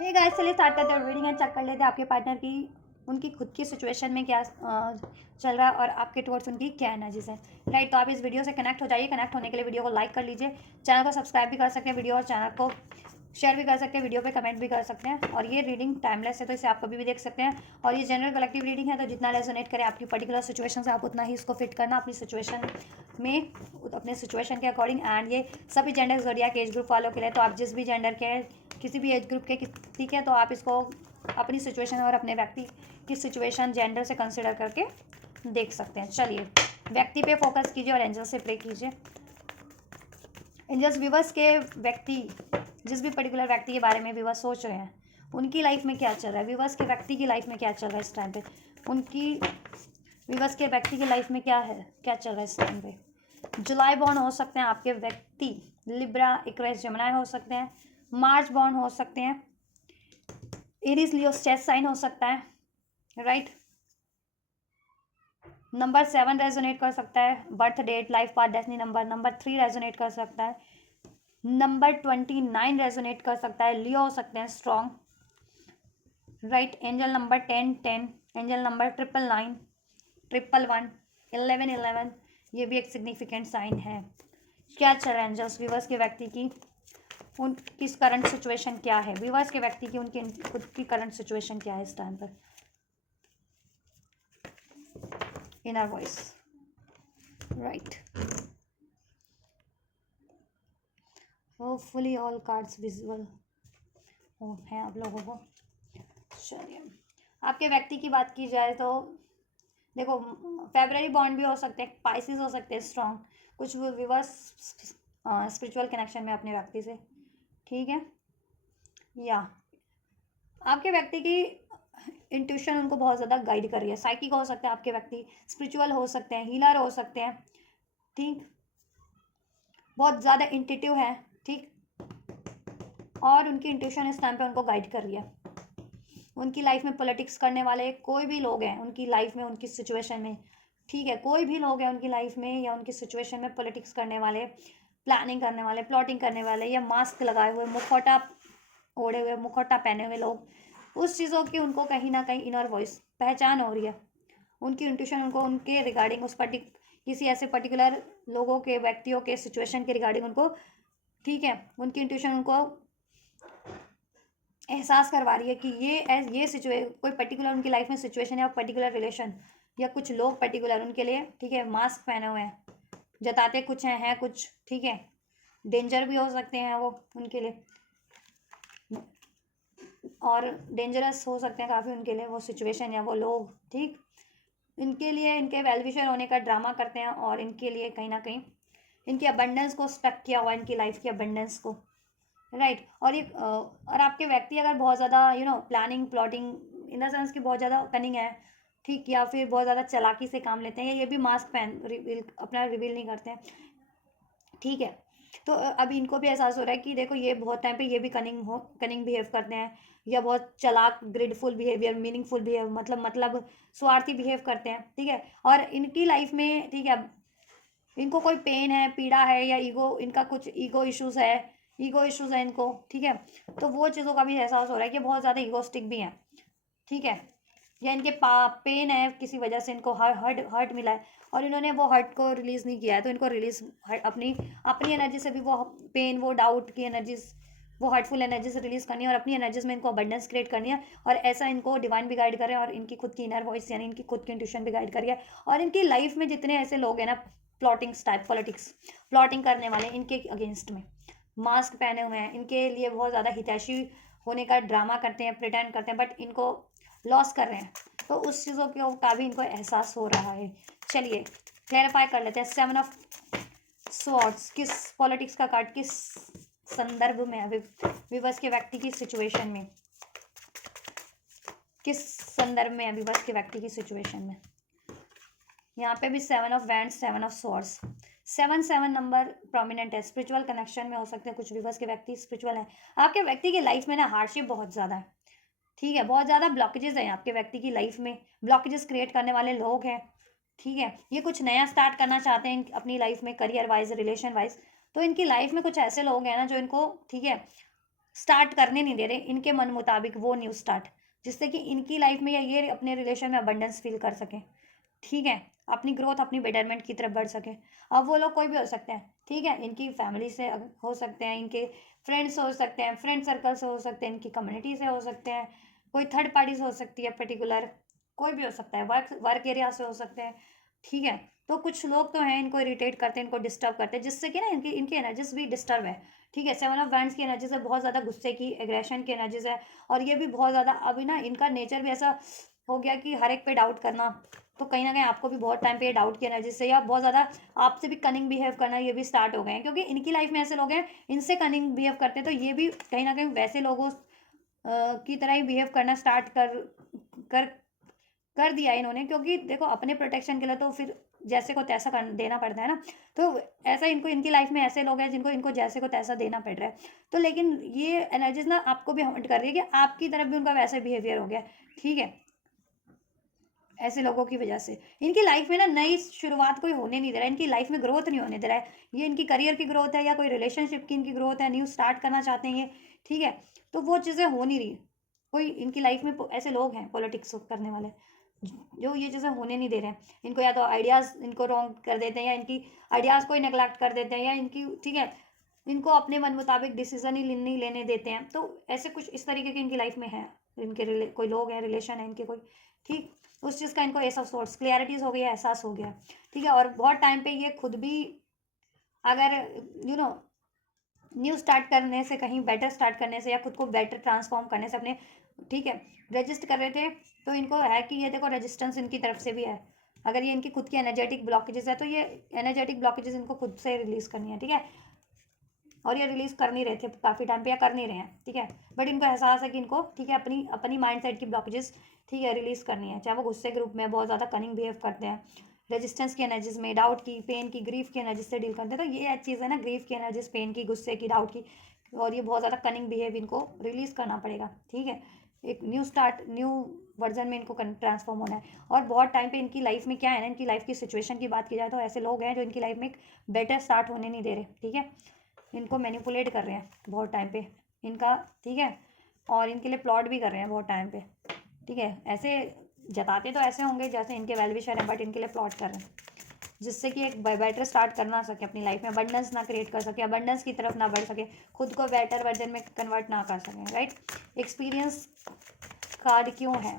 Hey guys, चलिए start करते हैं रीडिंग एंड चेक कर लेते हैं आपके पार्टनर की उनकी खुद की सिचुएशन में क्या चल रहा है और आपके टुवर्ड्स उनकी क्या एनर्जीज है। राइट, तो आप इस वीडियो से कनेक्ट हो जाइए। कनेक्ट होने के लिए वीडियो को लाइक कर लीजिए, चैनल को सब्सक्राइब भी कर सकते हैं वीडियो, और चैनल को शेयर भी कर सकते हैं, वीडियो पे कमेंट भी कर सकते हैं। और ये रीडिंग टाइमलेस है, तो इसे आप कभी भी देख सकते हैं। और ये जनरल कलेक्टिव रीडिंग है, तो जितना रेजोनेट करे आपकी पर्टिकुलर सिचुएशन से आप उतना ही इसको फिट करना अपनी सिचुएशन में, अपने सिचुएशन के अकॉर्डिंग। एंड ये सभी जेंडर ज़ोडिएक एज ग्रुप वालों के लिए, तो आप जिस भी जेंडर के किसी भी एज ग्रुप के ठीक है, तो आप इसको अपनी सिचुएशन और अपने व्यक्ति की सिचुएशन जेंडर से कंसिडर करके देख सकते हैं। चलिए व्यक्ति पे फोकस कीजिए और एंजल से प्रे कीजिए। एंजल्स व्यूवर्स के व्यक्ति, जिस भी पर्टिकुलर व्यक्ति के बारे में व्यूवर्स सोच रहे हैं, उनकी लाइफ में क्या चल रहा है, व्यूवर्स के व्यक्ति की लाइफ में क्या चल रहा है इस टाइम पे, उनकी व्यूवर्स के व्यक्ति की लाइफ में क्या है, क्या चल रहा है इस टाइम पे। जुलाई बॉर्न हो सकते हैं आपके व्यक्ति, लिब्रा, एक्वेरियस, जेमिनी हो सकते हैं, मार्च बॉर्न हो सकते हैं, एरीज, लियो, स्ट्रेस साइन हो सकता है। राइट, नंबर 7 रेजोनेट कर सकता है, birth date, life path, destiny number. Number 3 resonate कर सकता है, नंबर 29 रेजोनेट कर सकता है, लियो हो सकते हैं strong. Right, angel number 10 10, angel number 999, 111, 11 ये भी एक सिग्निफिकेंट साइन है। क्या चल रहा है एंजल्स व्यूवर्स के व्यक्ति की उनकी करंट सिचुएशन क्या है, व्यूवर्स के व्यक्ति की उनकी खुद की करंट सिचुएशन क्या है इस टाइम पर। Inner voice. Right, hopefully all cards visual हैं आप लोगों को। चलिए आपके व्यक्ति की बात की जाए तो देखो, फेब्रवरी बॉन्ड भी हो सकते हैं, पाइसिस हो सकते हैं स्ट्रॉन्ग, कुछ व्यूवर्स स्पिरिचुअल कनेक्शन में अपने व्यक्ति से। ठीक है, या आपके व्यक्ति की इंट्यूशन उनको बहुत ज़्यादा गाइड कर रही है। साइकिक हो सकते हैं आपके व्यक्ति, स्पिरिचुअल हो सकते हैं, हीलर हो सकते हैं। ठीक, बहुत ज़्यादा इंट्यूटिव है। ठीक, और उनकी इंट्यूशन इस टाइम पे उनको गाइड कर रही है। उनकी लाइफ में पॉलिटिक्स करने वाले कोई भी लोग हैं उनकी लाइफ में, उनकी सिचुएशन में, ठीक है, कोई भी लोग हैं उनकी लाइफ में या उनकी सिचुएशन में पॉलिटिक्स करने वाले, प्लानिंग करने वाले, प्लॉटिंग करने वाले, या मास्क लगाए हुए, मुखौटा ओढ़े हुए, मुखौटा पहने हुए लोग, उस चीज़ों की उनको कहीं ना कहीं इनर वॉइस पहचान हो रही है। उनकी इंट्यूशन उनको उनके रिगार्डिंग उस किसी ऐसे पर्टिकुलर लोगों के, व्यक्तियों के सिचुएशन के रिगार्डिंग उनको, ठीक है, उनकी इंट्यूशन उनको एहसास करवा रही है कि ये कोई पर्टिकुलर उनकी लाइफ में सिचुएशन या पर्टिकुलर रिलेशन या कुछ लोग पर्टिकुलर उनके लिए, ठीक है, मास्क पहने हुए हैं, जताते कुछ हैं कुछ, ठीक है, डेंजर भी हो सकते हैं वो उनके लिए, और डेंजरस हो सकते हैं काफ़ी उनके लिए वो सिचुएशन या वो लोग। ठीक, इनके लिए इनके वेलविशर होने का ड्रामा करते हैं, और इनके लिए कहीं ना कहीं इनकी अबंडेंस को स्टक किया हुआ, इनकी लाइफ की अबंडेंस को। राइट, और ये और आपके व्यक्ति अगर बहुत ज़्यादा planning plotting in the sense कि बहुत ज़्यादा कनिंग है, ठीक, या फिर बहुत ज़्यादा चालाकी से काम लेते हैं, या ये भी मास्क पहन अपना रिवील नहीं करते हैं। ठीक है, तो अभी इनको भी एहसास हो रहा है कि देखो ये बहुत टाइम पे ये भी कनिंग बिहेव करते हैं, या बहुत चालाक, ग्रिडफुल बिहेवियर, मीनिंगफुल बिहेव, मतलब स्वार्थी बिहेव करते हैं। ठीक है, और इनकी लाइफ में, ठीक है, इनको कोई पेन है, पीड़ा है, या इनका कुछ ईगो इश्यूज है इनको। ठीक है, तो वो चीज़ों का भी एहसास हो रहा है कि बहुत ज़्यादा ईगोस्टिक भी हैं। ठीक है, या इनके पेन है, किसी वजह से इनको हर्ट मिला है, और इन्होंने वो हर्ट को रिलीज़ नहीं किया है, तो इनको रिलीज अपनी अपनी एनर्जी से भी वो पेन, वो डाउट की एनर्जीज, वो हर्टफुल एनर्जी से रिलीज करनी है, और अपनी एनर्जीज में इनको अबंडेंस क्रिएट करनी है। और ऐसा इनको डिवाइन भी गाइड करे, और इनकी खुद की इनर वॉइस यानी इनकी खुद की इंट्यूशन भी गाइड करिए। और इनकी लाइफ में जितने ऐसे लोग हैं ना, प्लॉटिंग करने वाले, इनके अगेंस्ट में मास्क पहने हुए हैं, इनके लिए बहुत ज़्यादा हितैषी होने का ड्रामा करते हैं, प्रिटेंड करते हैं, बट इनको लॉस कर रहे हैं, तो उस चीज़ों का भी इनको एहसास हो रहा है। चलिए क्लैरिफाई कर लेते हैं। 7 ऑफ स्वॉर्ड्स किस पॉलिटिक्स का कार्ड किस संदर्भ में, विवश के व्यक्ति की सिचुएशन में, किस संदर्भ में, विवश के व्यक्ति की सिचुएशन में। यहाँ पे भी 7 of wands, 7 of swords, 7 number prominent है। स्पिरिचुअल कनेक्शन में हो सकते हैं कुछ विवश के व्यक्ति, स्पिरिचुअल है। आपके व्यक्ति की लाइफ में ना हार्डशिप बहुत ज़्यादा है। ठीक है, बहुत ज़्यादा ब्लॉकेजेस हैं आपके व्यक्ति की लाइफ में, ब्लॉकेजेस क्रिएट करने वाले लोग हैं। ठीक है, ये कुछ नया स्टार्ट करना चाहते हैं अपनी लाइफ में, करियर वाइज, रिलेशन वाइज, तो इनकी लाइफ में कुछ ऐसे लोग हैं ना जो इनको, ठीक है, स्टार्ट करने नहीं दे रहे इनके मन मुताबिक वो न्यू स्टार्ट, जिससे कि इनकी लाइफ में या ये अपने रिलेशन में अबंडेंस फील कर सकें, ठीक है, अपनी ग्रोथ अपनी बेटरमेंट की तरफ बढ़ सके। अब वो लोग कोई भी हो सकते हैं, ठीक है, इनकी फैमिली से हो सकते हैं, इनके फ्रेंड्स हो सकते हैं, फ्रेंड सर्कल से हो सकते हैं, इनकी कम्युनिटी से हो सकते हैं, कोई थर्ड पार्टी से हो सकती है पर्टिकुलर, कोई भी हो सकता है, वर्क एरिया से हो सकते हैं, ठीक है। तो कुछ लोग तो हैं इनको इरिटेट करते हैं, इनको डिस्टर्ब करते हैं, जिससे कि ना इनकी इनकी एनर्जीज भी डिस्टर्ब है, ठीक है। सेवन ऑफ वैंड्स की एनर्जीज है बहुत ज़्यादा गुस्से की, एग्रेशन की एनर्जीज है, और ये भी बहुत ज़्यादा अभी ना इनका नेचर भी ऐसा हो गया कि हर एक पे डाउट करना। तो कहीं ना कहीं आपको भी बहुत टाइम पे ये डाउट की एनर्जी से या बहुत ज़्यादा आपसे भी कनिंग बिहेव करना ये भी स्टार्ट हो गए हैं, क्योंकि इनकी लाइफ में ऐसे लोग हैं इनसे कनिंग बिहेव करते हैं, तो ये भी कहीं ना कहीं वैसे लोगों की तरह ही बिहेव करना स्टार्ट कर कर दिया इन्होंने, क्योंकि देखो अपने प्रोटेक्शन के लिए तो फिर जैसे को तैसा कर देना पड़ता है ना। तो ऐसा इनको इनकी लाइफ में ऐसे लोग हैं जिनको इनको जैसे को तैसा देना पड़ रहा है। तो लेकिन ये एनर्जीज ना आपको भी हॉन्ट कर रही है कि आपकी तरफ भी उनका वैसा बिहेवियर हो गया, ठीक है। ऐसे लोगों की वजह से इनकी लाइफ में ना नई शुरुआत कोई होने नहीं दे रहा है, इनकी लाइफ में ग्रोथ नहीं होने दे रहा है। ये इनकी करियर की ग्रोथ है या कोई रिलेशनशिप की इनकी ग्रोथ है, न्यू स्टार्ट करना चाहते हैं ये, ठीक है। तो वो चीज़ें हो नहीं रही। कोई इनकी लाइफ में ऐसे लोग हैं पॉलिटिक्स करने वाले जो ये चीज़ें होने नहीं दे रहे हैं इनको, या तो आइडियाज़ इनको रॉन्ग कर देते हैं, या इनकी आइडियाज़ को ही नेगलेक्ट कर देते हैं, या इनकी, ठीक है, इनको अपने मन मुताबिक डिसीजन ही नहीं लेने देते हैं। तो ऐसे कुछ इस तरीके की इनकी लाइफ में है, इनके कोई लोग हैं, रिलेशन है इनके कोई, ठीक। उस चीज़ का इनको ऐसा सोर्स क्लियरिटीज हो गया, एहसास हो गया, ठीक है। और बहुत टाइम पे ये खुद भी अगर न्यू स्टार्ट करने से, कहीं बेटर स्टार्ट करने से, या खुद को बेटर ट्रांसफॉर्म करने से अपने, ठीक है, रजिस्ट कर रहे थे, तो इनको है कि ये देखो रेजिस्टेंस इनकी तरफ से भी है। अगर ये इनकी खुद की एनर्जेटिक ब्लॉकेजेस है तो ये एनर्जेटिक ब्लॉकेजेस इनको खुद से रिलीज करनी है, ठीक है। और ये रिलीज कर नहीं रहे थे काफ़ी टाइम पे, या कर नहीं रहे हैं, ठीक है। बट इनको एहसास है कि इनको, ठीक है, अपनी अपनी माइंड सेट की ब्लॉकेजेस, ठीक है, रिलीज करनी है। चाहे वो गुस्से ग्रुप में बहुत ज़्यादा कनिंग बिहेव करते हैं, रेजिस्टेंस की एनर्जीज में, डाउट की, पेन की, ग्रीफ की एनर्जी से डील करते हैं। तो ये चीज़ है ना, ग्रीफ की एनर्जीज, पेन की, गुस्से की, डाउट की, और ये बहुत ज़्यादा कनिंग बिहेव इनको रिलीज करना पड़ेगा, ठीक है। एक न्यू स्टार्ट, न्यू वर्जन में इनको ट्रांसफॉर्म होना है। और बहुत टाइम पे इनकी लाइफ में क्या है ना, इनकी लाइफ की सिचुएशन की बात की जाए तो ऐसे लोग हैं जो इनकी लाइफ में एक बेटर स्टार्ट होने नहीं दे रहे, ठीक है। इनको मैनिपुलेट कर रहे हैं बहुत टाइम पे इनका, ठीक है। और इनके लिए प्लॉट भी कर रहे हैं बहुत टाइम पे, ठीक है। ऐसे जताते तो ऐसे होंगे जैसे इनके वेल विशर हैं, बट इनके लिए प्लॉट कर रहे हैं जिससे कि एक बेटर स्टार्ट कर ना सके अपनी लाइफ में, अबंडेंस ना क्रिएट कर सके, अबंडेंस की तरफ ना बढ़ सके, खुद को बेटर वर्जन में कन्वर्ट ना कर सकें, राइट। एक्सपीरियंस कार्ड क्यों है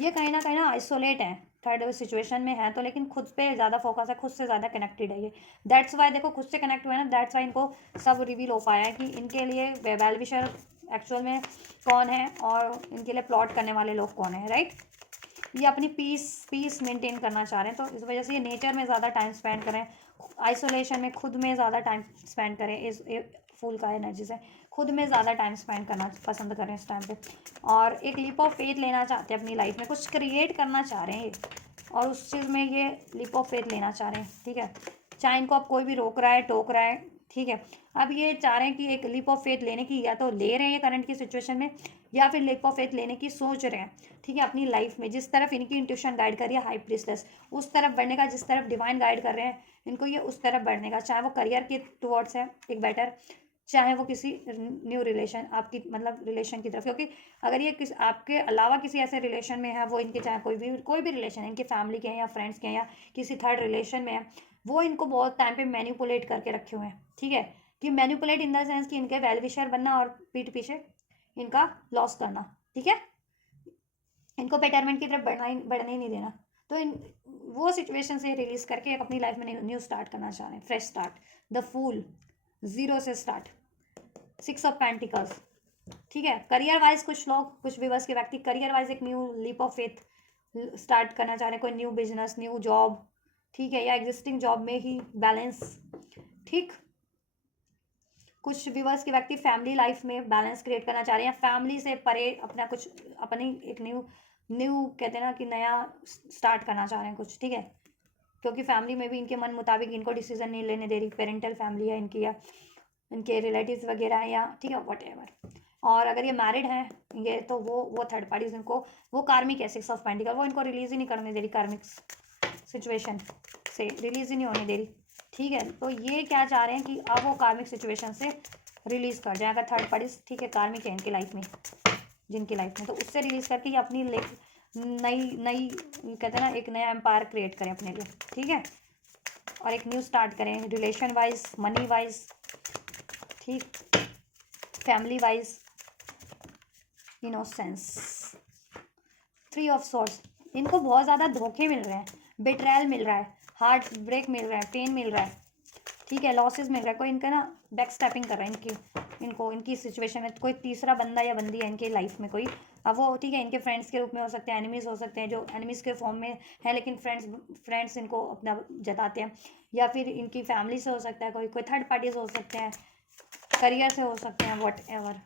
ये, कहीं ना आइसोलेट है, थर्ड सिचुएशन में है तो, लेकिन खुद पे ज़्यादा फोकस है, खुद से ज़्यादा कनेक्टेड है ये। दैट्स वाई देखो खुद से कनेक्ट हुआ है ना, दैट्स वाई इनको सब रिवील हो पाया है कि इनके लिए वेल विशर एक्चुअल में कौन है और इनके लिए प्लॉट करने वाले लोग कौन है, राइट। ये अपनी पीस मेंटेन करना चाह रहे हैं, तो इस वजह से ये नेचर में ज़्यादा टाइम स्पेंड करें, आइसोलेशन में खुद में ज़्यादा टाइम स्पेंड करें। इस फूल का एनर्जी से खुद में ज़्यादा टाइम स्पेंड करना पसंद करें इस टाइम पे, और एक लीप ऑफ फेथ लेना चाहते हैं अपनी लाइफ में, कुछ क्रिएट करना चाह रहे हैं ये, और उस चीज़ में ये लीप ऑफ फेथ लेना चाह रहे हैं, ठीक है। चाहे इनको अब कोई भी रोक रहा है, टोक रहा है, ठीक है। अब ये चाह रहे हैं कि एक लीप ऑफ फेथ लेने की, या तो ले रहे हैं ये करंट की सिचुएशन में, या फिर लीप ऑफ फेथ लेने की सोच रहे हैं, ठीक है, अपनी लाइफ में। जिस तरफ इनकी इंट्यूशन गाइड कर रही है हाई प्रीस्टेस, उस तरफ बढ़ने का, जिस तरफ डिवाइन गाइड कर रहे हैं इनको, ये उस तरफ बढ़ने का, चाहे वो करियर के टुवर्ड्स है एक बेटर, चाहे वो किसी न्यू रिलेशन आपकी मतलब रिलेशन की तरफ, क्योंकि अगर ये किस आपके अलावा किसी ऐसे रिलेशन में है, वो इनके चाहे कोई भी रिलेशन है, इनके फैमिली के हैं या फ्रेंड्स के हैं या किसी थर्ड रिलेशन में है, वो इनको बहुत टाइम पे मैनिपुलेट करके रखे हुए हैं, ठीक है। कि मैनिपुलेट इन द सेंस कि इनके वेल विशर बनना और पीठ पीछे इनका लॉस करना, ठीक है, इनको बेटरमेंट की तरफ बढ़ने ही नहीं देना। तो इन वो सिचुएशन से रिलीज करके अपनी लाइफ में न्यू स्टार्ट करना चाह रहे हैं, fresh start, the fool, zero से स्टार्ट, 6 ऑफ पेंटिकल्स, ठीक है। करियर वाइज कुछ लोग, कुछ व्यूअर्स के व्यक्ति करियर वाइज एक new leap of faith start करना चाह रहे हैं, कोई न्यू बिजनेस, न्यू जॉब, ठीक है, या एग्जिस्टिंग जॉब में ही बैलेंस, ठीक। कुछ व्यूअर्स के व्यक्ति फैमिली लाइफ में बैलेंस क्रिएट करना चाह रहे हैं, फैमिली से परे अपना कुछ, अपनी एक न्यू न्यू कहते हैं ना कि नया स्टार्ट करना चाह रहे हैं कुछ, ठीक है। क्योंकि फैमिली में भी इनके मन मुताबिक इनको डिसीजन नहीं लेने दे रही, पेरेंटल फैमिली है इनकी, या इनके रिलेटिव्स वगैरह हैं, या ठीक है वट एवर। और अगर ये मैरिड हैं ये, तो वो थर्ड पार्टीज इनको, वो कार्मिक है 6 ऑफ पेंटिकल, वो इनको रिलीज ही नहीं करने दे रही, कार्मिक सिचुएशन से रिलीज ही नहीं होने दे रही, ठीक है। तो ये क्या चाह रहे हैं कि अब वो कार्मिक सिचुएशन से रिलीज़ कर जाए, अगर थर्ड पार्टी ठीक है कार्मिक है इनकी लाइफ में, जिनकी लाइफ में, तो उससे रिलीज़ करके ये अपनी नई नई कहते हैं ना एक नया एम्पायर क्रिएट करें अपने लिए, ठीक है, और एक न्यू स्टार्ट करें रिलेशन वाइज, मनी वाइज, ठीक, family wise, innocence. 3 of swords, इनको बहुत ज़्यादा धोखे मिल रहे हैं, बेट्रायल मिल रहा है, हार्ट ब्रेक मिल रहा है, पेन मिल रहा है, ठीक है, लॉसेस मिल रहा है, कोई इनका ना बैक स्टैपिंग कर रहा है इनकी सिचुएशन में, कोई तीसरा बंदा या बंदी है इनके लाइफ में कोई, अब वो ठीक है इनके फ्रेंड्स के रूप में हो सकते हैं, एनिमीज हो सकते हैं जो एनिमीज के फॉर्म में है, लेकिन फ्रेंड्स इनको अपना जताते हैं, या फिर इनकी फैमिली से हो सकता है, कोई कोई थर्ड पार्टीज हो सकते हैं, करियर से हो सकते हैं, वॉट एवर,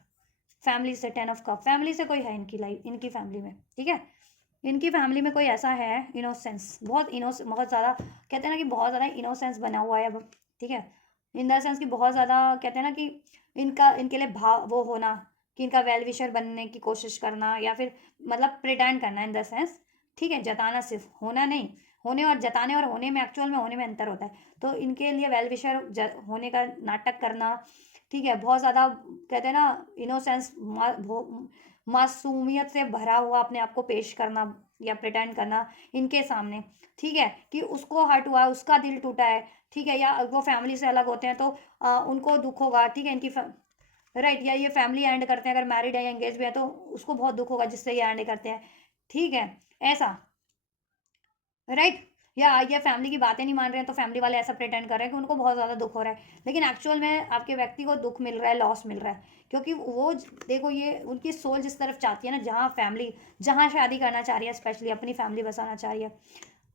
फैमिली से 10 ऑफ कप, फैमिली से कोई है इनकी लाइफ, इनकी फैमिली में, ठीक है, इनकी फैमिली में कोई ऐसा है इनोसेंस, बहुत ज़्यादा कहते हैं ना कि बहुत ज़्यादा इनोसेंस बना हुआ है अब, ठीक है, इन द सेंस कि बहुत ज़्यादा कहते हैं ना कि इनके लिए भाव वो होना कि इनका वेल विशर बनने की कोशिश करना, या फिर मतलब प्रिटेंड करना इन द सेंस, ठीक है, जताना, सिर्फ होना नहीं, होने और जताने और होने में, एक्चुअल में होने में अंतर होता है, तो इनके लिए वेल विशर होने का नाटक करना, ठीक है, बहुत ज़्यादा कहते हैं ना इनोसेंस, मासूमियत से भरा हुआ अपने आप को पेश करना या प्रिटेंड करना इनके सामने, ठीक है, कि उसको हर्ट हुआ है, उसका दिल टूटा है, ठीक है, या वो फैमिली से अलग होते हैं तो उनको दुख होगा, ठीक है, इनकी राइट, या ये फैमिली एंड करते हैं, अगर मैरिड है या एंगेज भी है तो उसको बहुत दुख होगा जिससे ये एंड करते हैं, ठीक है, ऐसा, राइट, या ये फैमिली की बातें नहीं मान रहे हैं तो फैमिली वाले ऐसा प्रिटेंड कर रहे हैं कि उनको बहुत ज़्यादा दुख हो रहा है, लेकिन एक्चुअल में आपके व्यक्ति को दुख मिल रहा है, लॉस मिल रहा है, क्योंकि वो देखो ये उनकी सोल जिस तरफ चाहती है ना, जहाँ फैमिली, जहाँ शादी करना चाह रही है, स्पेशली अपनी फैमिली बसाना चाह रही है,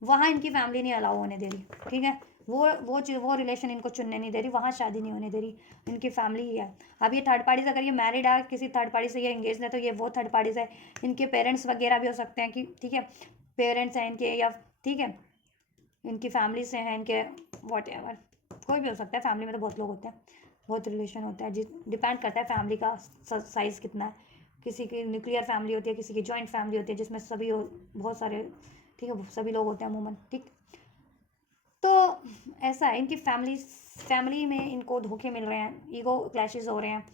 वहाँ इनकी फैमिली नहीं अलाउ होने दे रही, ठीक है, वो रिलेशन इनको चुनने नहीं दे रही, वहाँ शादी नहीं होने दे रही, इनकी फैमिली ही है। अब ये थर्ड पार्टीज, अगर ये मैरिड है किसी थर्ड पार्टी से ये एंगेज है तो ये वो थर्ड पार्टीज है, इनके पेरेंट्स वगैरह भी हो सकते हैं कि ठीक है, पेरेंट्स हैं इनके, या ठीक है इनकी फैमिली से हैं इनके, वॉट एवर, कोई भी हो सकता है, फैमिली में तो बहुत लोग होते हैं, बहुत रिलेशन होता है, डिपेंड करता है फैमिली का साइज़ कितना है, किसी की न्यूक्लियर फैमिली होती है, किसी की जॉइंट फैमिली होती है जिसमें सभी बहुत सारे, ठीक है, सभी लोग होते हैं अमूमन, ठीक, तो ऐसा है इनकी फैमिली में इनको धोखे मिल रहे हैं, ईगो क्लैशेस हो रहे हैं,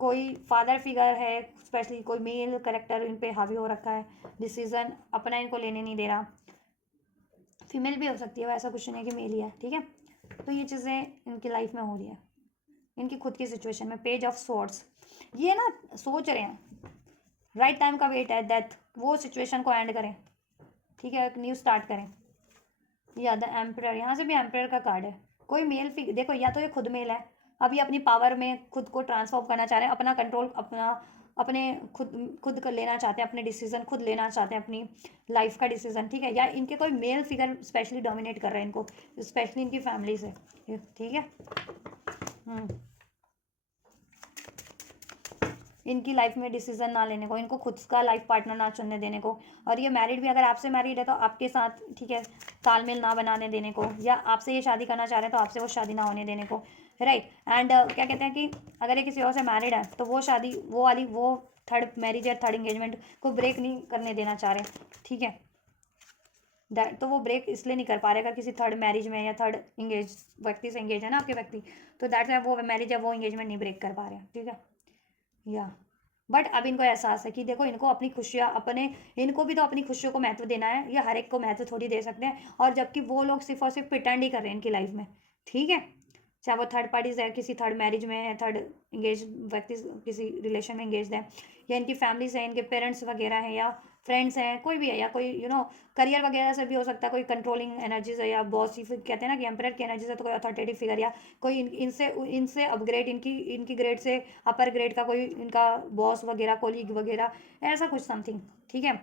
कोई फादर फिगर है स्पेशली, कोई मेल करेक्टर इन पे हावी हो रखा है, डिसीजन अपना इनको लेने नहीं दे रहा, फीमेल भी हो सकती है, ऐसा कुछ नहीं है कि मेल ही है, ठीक है, तो ये चीज़ें इनकी लाइफ में हो रही है, इनकी खुद की सिचुएशन में, पेज ऑफ स्वॉर्ड्स, ये ना सोच रहे हैं, राइट टाइम का वेट है, दैट वो सिचुएशन को एंड करें, ठीक है, एक न्यू स्टार्ट करें, या द एम्परर, यहाँ से भी एम्परर का कार्ड है, कोई मेल फिगर देखो, या तो ये खुद मेल है, अभी अपनी पावर में खुद को ट्रांसफॉर्म करना चाह रहे हैं, अपना कंट्रोल अपने खुद कर लेना चाहते हैं, अपने डिसीजन खुद लेना चाहते हैं, अपनी लाइफ का डिसीजन, ठीक है, या इनके कोई मेल फिगर स्पेशली डोमिनेट कर रहे हैं इनको, स्पेशली इनकी फैमिली से, ठीक है, इनकी लाइफ में डिसीजन ना लेने को, इनको खुद का लाइफ पार्टनर ना चुनने देने को, और ये मैरिड भी अगर आपसे मैरिड है तो आपके साथ ठीक है तालमेल ना बनाने देने को, या आपसे ये शादी करना चाह रहे हैं तो आपसे वो शादी ना होने देने को, राइट, एंड क्या कहते हैं कि अगर ये किसी और से मैरिड है तो वो शादी वो थर्ड मैरिज या थर्ड इंगेजमेंट को ब्रेक नहीं करने देना चाह रहे, ठीक है, तो वो ब्रेक इसलिए नहीं कर पा रहे अगर किसी थर्ड मैरिज में या थर्ड इंगेज व्यक्ति से इंगेज है ना आपके व्यक्ति, तो दैट्स वाई वो मैरिज या वो इंगेजमेंट नहीं ब्रेक कर पा रहे हैं, ठीक है, या बट अब इनको एहसास है कि देखो इनको अपनी खुशियाँ इनको भी तो अपनी खुशियों को महत्व देना है, ये हर एक को महत्व थोड़ी दे सकते हैं, और जबकि वो लोग सिर्फ और सिर्फ प्रिटेंड ही कर रहे हैं इनकी लाइफ में, ठीक है, चाहे वो थर्ड पार्टीज है, किसी थर्ड मैरिज में है, थर्ड इंगेज व्यक्ति किसी रिलेशन में इंगेज है, या इनकी फैमिलीज है, इनके पेरेंट्स वगैरह हैं, या फ्रेंड्स हैं, कोई भी है, या कोई करियर वगैरह से भी हो सकता है, कोई कंट्रोलिंग एनर्जीज है, या बॉस ही कहते हैं ना कि एम्परर की एनर्जीज है, तो कोई अथॉरिटेटिव फिगर, या कोई इनसे इनसे अपग्रेड, इनकी ग्रेड से अपर ग्रेड का कोई इनका बॉस वगैरह, कोलीग वगैरह, ऐसा कुछ समथिंग, ठीक है,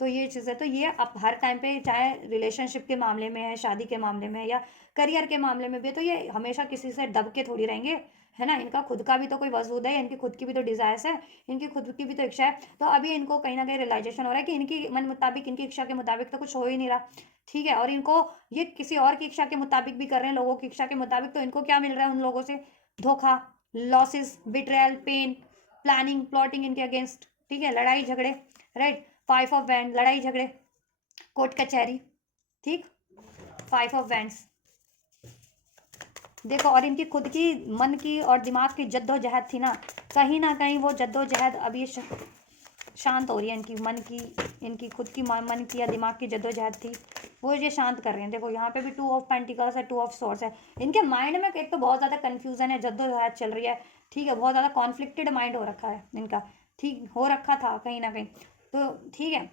तो ये चीज़ है, तो ये आप हर टाइम पे चाहे रिलेशनशिप के मामले में है, शादी के मामले में, या करियर के मामले में भी है, तो ये हमेशा किसी से दब के थोड़ी रहेंगे, है ना, इनका खुद का भी तो कोई वजूद है, इनकी खुद की भी तो डिज़ायर्स है, इनकी खुद की भी तो इच्छा है, तो अभी इनको कहीं ना कहीं रियलाइजेशन हो रहा है कि इनकी मन मुताबिक, इनकी इच्छा के मुताबिक तो कुछ हो ही नहीं रहा, ठीक है, और इनको ये किसी और की इच्छा के मुताबिक भी कर रहे हैं, लोगों की इच्छा के मुताबिक, तो इनको क्या मिल रहा है उन लोगों से, धोखा, losses, betrayal, pain, planning, plotting इनके अगेंस्ट, ठीक है, लड़ाई झगड़े, राइट, 5 ऑफ वैंड, लड़ाई झगड़े, कोर्ट कचहरी, ठीक, 5 ऑफ वैंड्स, देखो, और इनकी खुद की मन की और दिमाग की जद्दोजहद थी ना कहीं वो जद्दोजहद अब ये शांत हो रही है। इनकी मन की, इनकी खुद की मन की या दिमाग की जद्दोजहद थी, वो ये शांत कर रहे हैं। देखो यहाँ पे भी 2 ऑफ पेंटिकल्स है, 2 ऑफ सोर्स है। इनके माइंड में एक तो बहुत ज़्यादा कन्फ्यूज़न है, जद्दोजहद चल रही है, ठीक है, बहुत ज़्यादा कॉन्फ्लिक्टेड माइंड हो रखा है इनका, ठीक हो रखा था कहीं ना कहीं, तो ठीक है,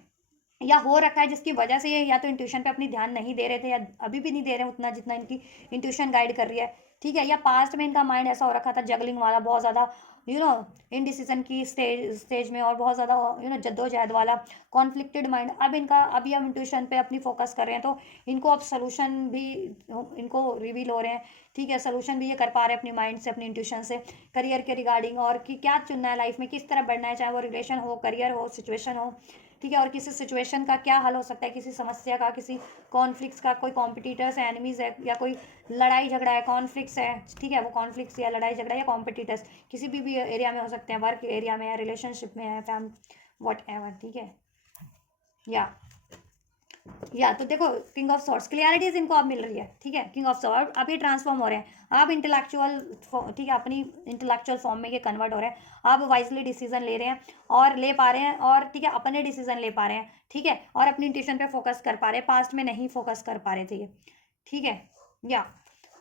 या हो रखा है, जिसकी वजह से ये या तो इंट्यूशन पे अपनी ध्यान नहीं दे रहे थे, या अभी भी नहीं दे रहे हैं उतना जितना इनकी इंट्यूशन गाइड कर रही है, ठीक है, या पास्ट में इनका माइंड ऐसा हो रखा था जगलिंग वाला, बहुत ज़्यादा इनडिसीजन की स्टेज में, और बहुत ज़्यादा जद्दोजहद वाला कॉन्फ्लिक्टेड माइंड। अब इनका अभी हम इंट्यूशन पे अपनी फोकस कर रहे हैं, तो इनको अब सोल्यूशन भी इनको रिवील हो रहे हैं, ठीक है, सोल्यूशन भी ये कर पा रहे हैं अपनी माइंड से, अपनी इंट्यूशन से, करियर के रिगार्डिंग, और कि क्या चुनना है लाइफ में, किस तरह बढ़ना है, चाहे वो रिलेशन हो, करियर हो, सिचुएशन हो, ठीक है, और किसी सिचुएशन का क्या हल हो सकता है, किसी समस्या का, किसी कॉन्फ्लिक्ट्स का, कोई कॉम्पिटिटर्स है, एनिमीज है, या कोई लड़ाई झगड़ा है, कॉन्फ्लिक्ट्स है, ठीक है, वो कॉन्फ्लिक्ट्स या लड़ाई झगड़ा या कॉम्पिटिटर्स किसी भी एरिया में हो सकते हैं, वर्क एरिया में है, रिलेशनशिप में है, फैम वॉट एवर, ठीक है, या तो देखो किंग ऑफ सॉर्ड्स क्लियरिटीज इनको अब मिल रही है, ठीक है, किंग ऑफ सॉर्ड अब ये ट्रांसफॉर्म हो रहे हैं, अब इंटेलेक्चुअल, ठीक है, अपनी इंटेलेक्चुअल फॉर्म में ये कन्वर्ट हो रहे हैं, अब वाइजली डिसीजन ले रहे हैं और ले पा रहे हैं, और ठीक है, अपने डिसीजन ले पा रहे हैं, ठीक है, और अपनी इंट्यूशन पे फोकस कर पा रहे हैं, पास्ट में नहीं फोकस कर पा रहे थे ये, ठीक है, या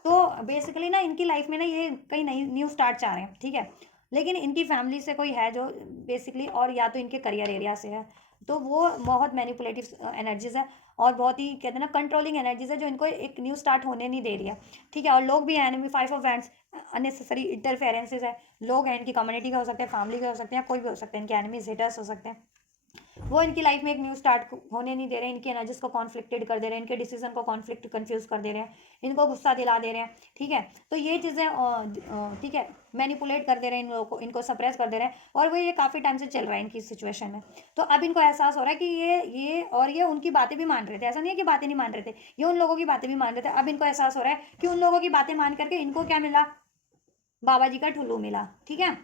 तो बेसिकली ना इनकी लाइफ में ना ये कई नई न्यू स्टार्ट चाह रहे हैं, ठीक है, लेकिन इनकी फैमिली से कोई है जो बेसिकली, और या तो इनके करियर एरिया से है, तो वो बहुत मैनिपुलेटिव एनर्जीज है, और बहुत ही कहते हैं ना कंट्रोलिंग एनर्जीज है, जो इनको एक न्यू स्टार्ट होने नहीं दे रही है, ठीक है, और लोग भी हैं enemy, 5 of wands, unnecessary interferences है, लोग हैं इनकी कम्युनिटी के हो सकते हैं, फैमिली के हो सकते हैं, कोई भी हो सकते हैं, इनके एनिमीज, हेटर्स हो सकते हैं, वो इनकी लाइफ में एक न्यू स्टार्ट होने नहीं दे रहे हैं, इनकी एनर्जीज को कॉन्फ्लिक्टेड कर दे रहे हैं, इनके डिसीजन को कॉन्फ्लिक्ट कंफ्यूज कर दे रहे हैं, इनको गुस्सा दिला दे रहे हैं, ठीक है, तो ये चीज़ें ठीक है मैनिपुलेट कर दे रहे हैं इन लोगों को, इनको सप्रेस कर दे रहे हैं, और वो ये काफ़ी टाइम से चल रहा है इनकी सिचुएशन में, तो अब इनको एहसास हो रहा है कि ये उनकी बातें भी मान रहे थे, ऐसा नहीं है कि बातें नहीं मान रहे थे, ये उन लोगों की बातें भी मान रहे थे, अब इनको एहसास हो रहा है कि उन लोगों की बातें मान करके इनको क्या मिला, बाबा जी का ठुल्लू मिला, ठीक है,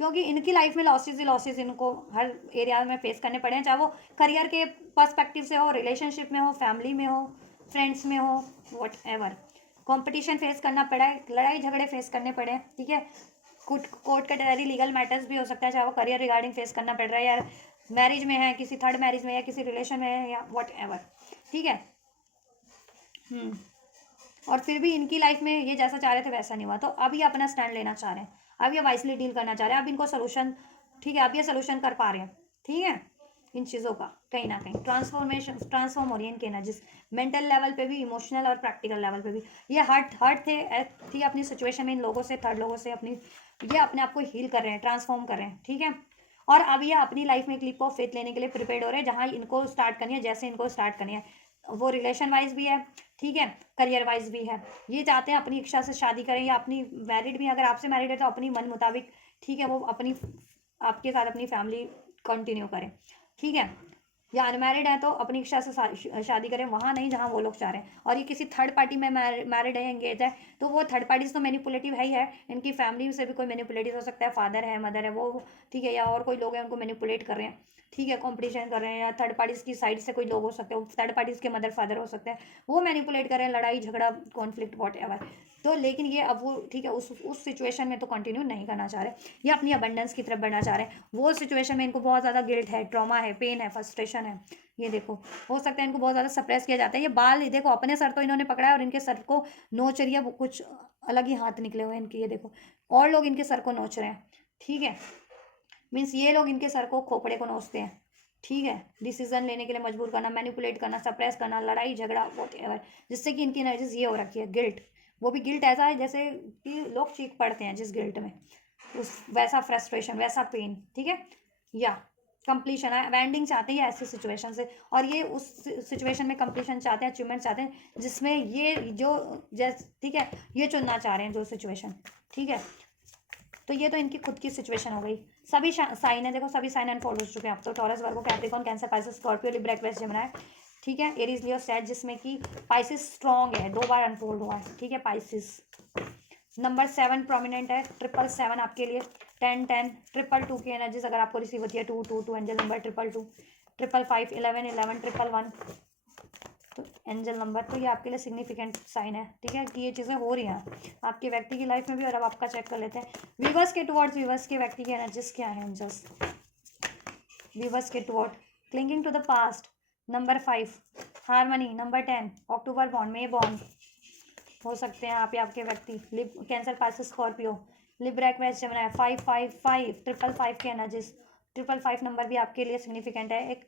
क्योंकि इनकी लाइफ में लॉसेस ही लॉसेस इनको हर एरिया में फेस करने पड़े हैं, चाहे वो करियर के पर्सपेक्टिव से हो, रिलेशनशिप में हो, फैमिली में हो, फ्रेंड्स में हो, वट एवर, कॉम्पिटिशन फेस करना पड़ा है, लड़ाई झगड़े फेस करने पड़े हैं, ठीक है, कोर्ट कचहरी लीगल मैटर्स भी हो सकता है, चाहे वो करियर रिगार्डिंग फेस करना पड़ रहा है, या मैरिज में है, किसी थर्ड मैरिज में, या किसी रिलेशन में है, या वट एवर, ठीक है। और फिर भी इनकी लाइफ में ये जैसा चाह रहे थे वैसा नहीं हुआ, तो अब ये अपना स्टैंड लेना चाह रहे हैं, अब ये वाइसली डील करना चाह रहे हैं, अब इनको सोल्यूशन, ठीक है, अब ये सोल्यूशन कर पा रहे हैं, ठीक है, इन चीज़ों का कहीं ना कहीं ट्रांसफॉर्म हो रही है इनकी एनर्जीज, मेंटल लेवल पे भी, इमोशनल और प्रैक्टिकल लेवल पे भी, ये हर्ट थे अपनी सिचुएशन में, इन लोगों से, थर्ड लोगों से, ये अपने आप को हील कर रहे हैं, ट्रांसफॉर्म कर रहे हैं, ठीक है, और अब ये अपनी लाइफ में एक लीप ऑफ फेथ लेने के लिए प्रिपेयर हो रहे हैं, जहाँ इनको स्टार्ट करनी है, जैसे इनको स्टार्ट करनी है, वो रिलेशन वाइज भी है, ठीक है, करियर वाइज भी है, ये चाहते हैं अपनी इच्छा से शादी करें, या अपनी मैरिड भी, अगर आपसे मैरिड है तो अपनी मन मुताबिक, ठीक है, वो अपनी आपके साथ अपनी फैमिली कंटिन्यू करें, ठीक है, या अनमैरिड है तो अपनी इच्छा से शादी करें, वहाँ नहीं जहाँ वो लोग चाह रहे हैं, और ये किसी थर्ड पार्टी में मैरिड है, एंगेज है, तो वो थर्ड पार्टीज तो मैनिपुलेटिव है ही है, इनकी फैमिली से भी कोई मैनिपुलेटिव हो सकता है, फादर है, मदर है, वो ठीक है, या और कोई लोग हैं उनको मैनिपुलेट कर रहे हैं, ठीक है, कंपटीशन कर रहे हैं, या थर्ड पार्टीज की साइड से कोई लोग हो सकते हैं, थर्ड पार्टीज के मदर फादर हो सकते हैं, वो मैनिपुलेट कर रहे हैं, लड़ाई झगड़ा कॉन्फ्लिक्ट वॉट एवर, तो लेकिन ये अब वो ठीक है उस सिचुएशन में तो कंटिन्यू नहीं करना चाह रहे, ये अपनी अबंडेंस की तरफ बढ़ना चाह रहे हैं, वो सिचुएशन में इनको बहुत ज़्यादा गिल्ट है, ट्रॉमा है, पेन है, फ्रस्ट्रेशन है, ये देखो हो सकता है इनको बहुत ज़्यादा सप्रेस किया जाता है, ये बाल देखो अपने सर तो इन्होंने पकड़ा है, और इनके सर को नोच रही है, वो कुछ अलग ही हाथ निकले हुए हैं इनके, ये देखो, और लोग इनके सर को नोच रहे हैं, ठीक है, मीन्स ये लोग इनके सर को, खोपड़े को नोचते हैं, ठीक है, डिसीजन लेने के लिए मजबूर करना, मैनिपुलेट करना, सप्रेस करना, लड़ाई झगड़ा वॉट एवर, जिससे कि इनकी एनर्जीज ये हो रखी है, गिल्ट, वो भी गिल्ट ऐसा है जैसे कि लोग चीख पड़ते हैं जिस गिल्ट में, उस वैसा फ्रस्ट्रेशन, वैसा पेन, ठीक है, या कंप्लीशन है, वेंडिंग चाहते हैं ऐसी सिचुएशन से, और ये उस सिचुएशन में कंप्लीशन चाहते हैं, अचीवमेंट चाहते हैं, जिसमें ये जो जैस ठीक है ये चुनना चाह रहे हैं जो सिचुएशन, ठीक है, तो ये तो इनकी खुद की सिचुएशन हो गई, सभी साइन है, देखो सभी साइन अनफोल्ड हो चुके हैं अब तो, Taurus, Virgo, Capricorn, Cancer, Pisces, Scorpio, Libra, Aquarius, Gemini, ठीक है, एरीज, लियो, सैज, जिसमें कि पाइसेस स्ट्रॉन्ग है, 2 बार अनफोल्ड हुआ है, ठीक है, पाइसेस नंबर 7 प्रोमिनेंट है, 777 आपके लिए, 10 222 की एनर्जीज अगर आपको रिसीव होती है, 2 एंजल नंबर, 222 555 11 11 111 तो एंजल नंबर, तो ये आपके लिए सिग्निफिकेंट साइन है, ठीक है, कि ये चीज़ें हो रही हैं आपके व्यक्ति की लाइफ में भी। और अब आपका चेक कर लेते हैं व्यूवर्स के टुवर्ड्स, व्यूवर्स के व्यक्ति की एनर्जीज क्या है एंजल्स व्यूवर्स के toward. Clinging to the past number 5, harmony number 10, October bond, May bond हो सकते हैं आप या आपके व्यक्ति। Cancer, Pisces, Scorpio, Libra, Aquarius, Gemini. 555 555 के एनर्जीज, 555 नंबर भी आपके लिए सिग्निफिकेंट है। एक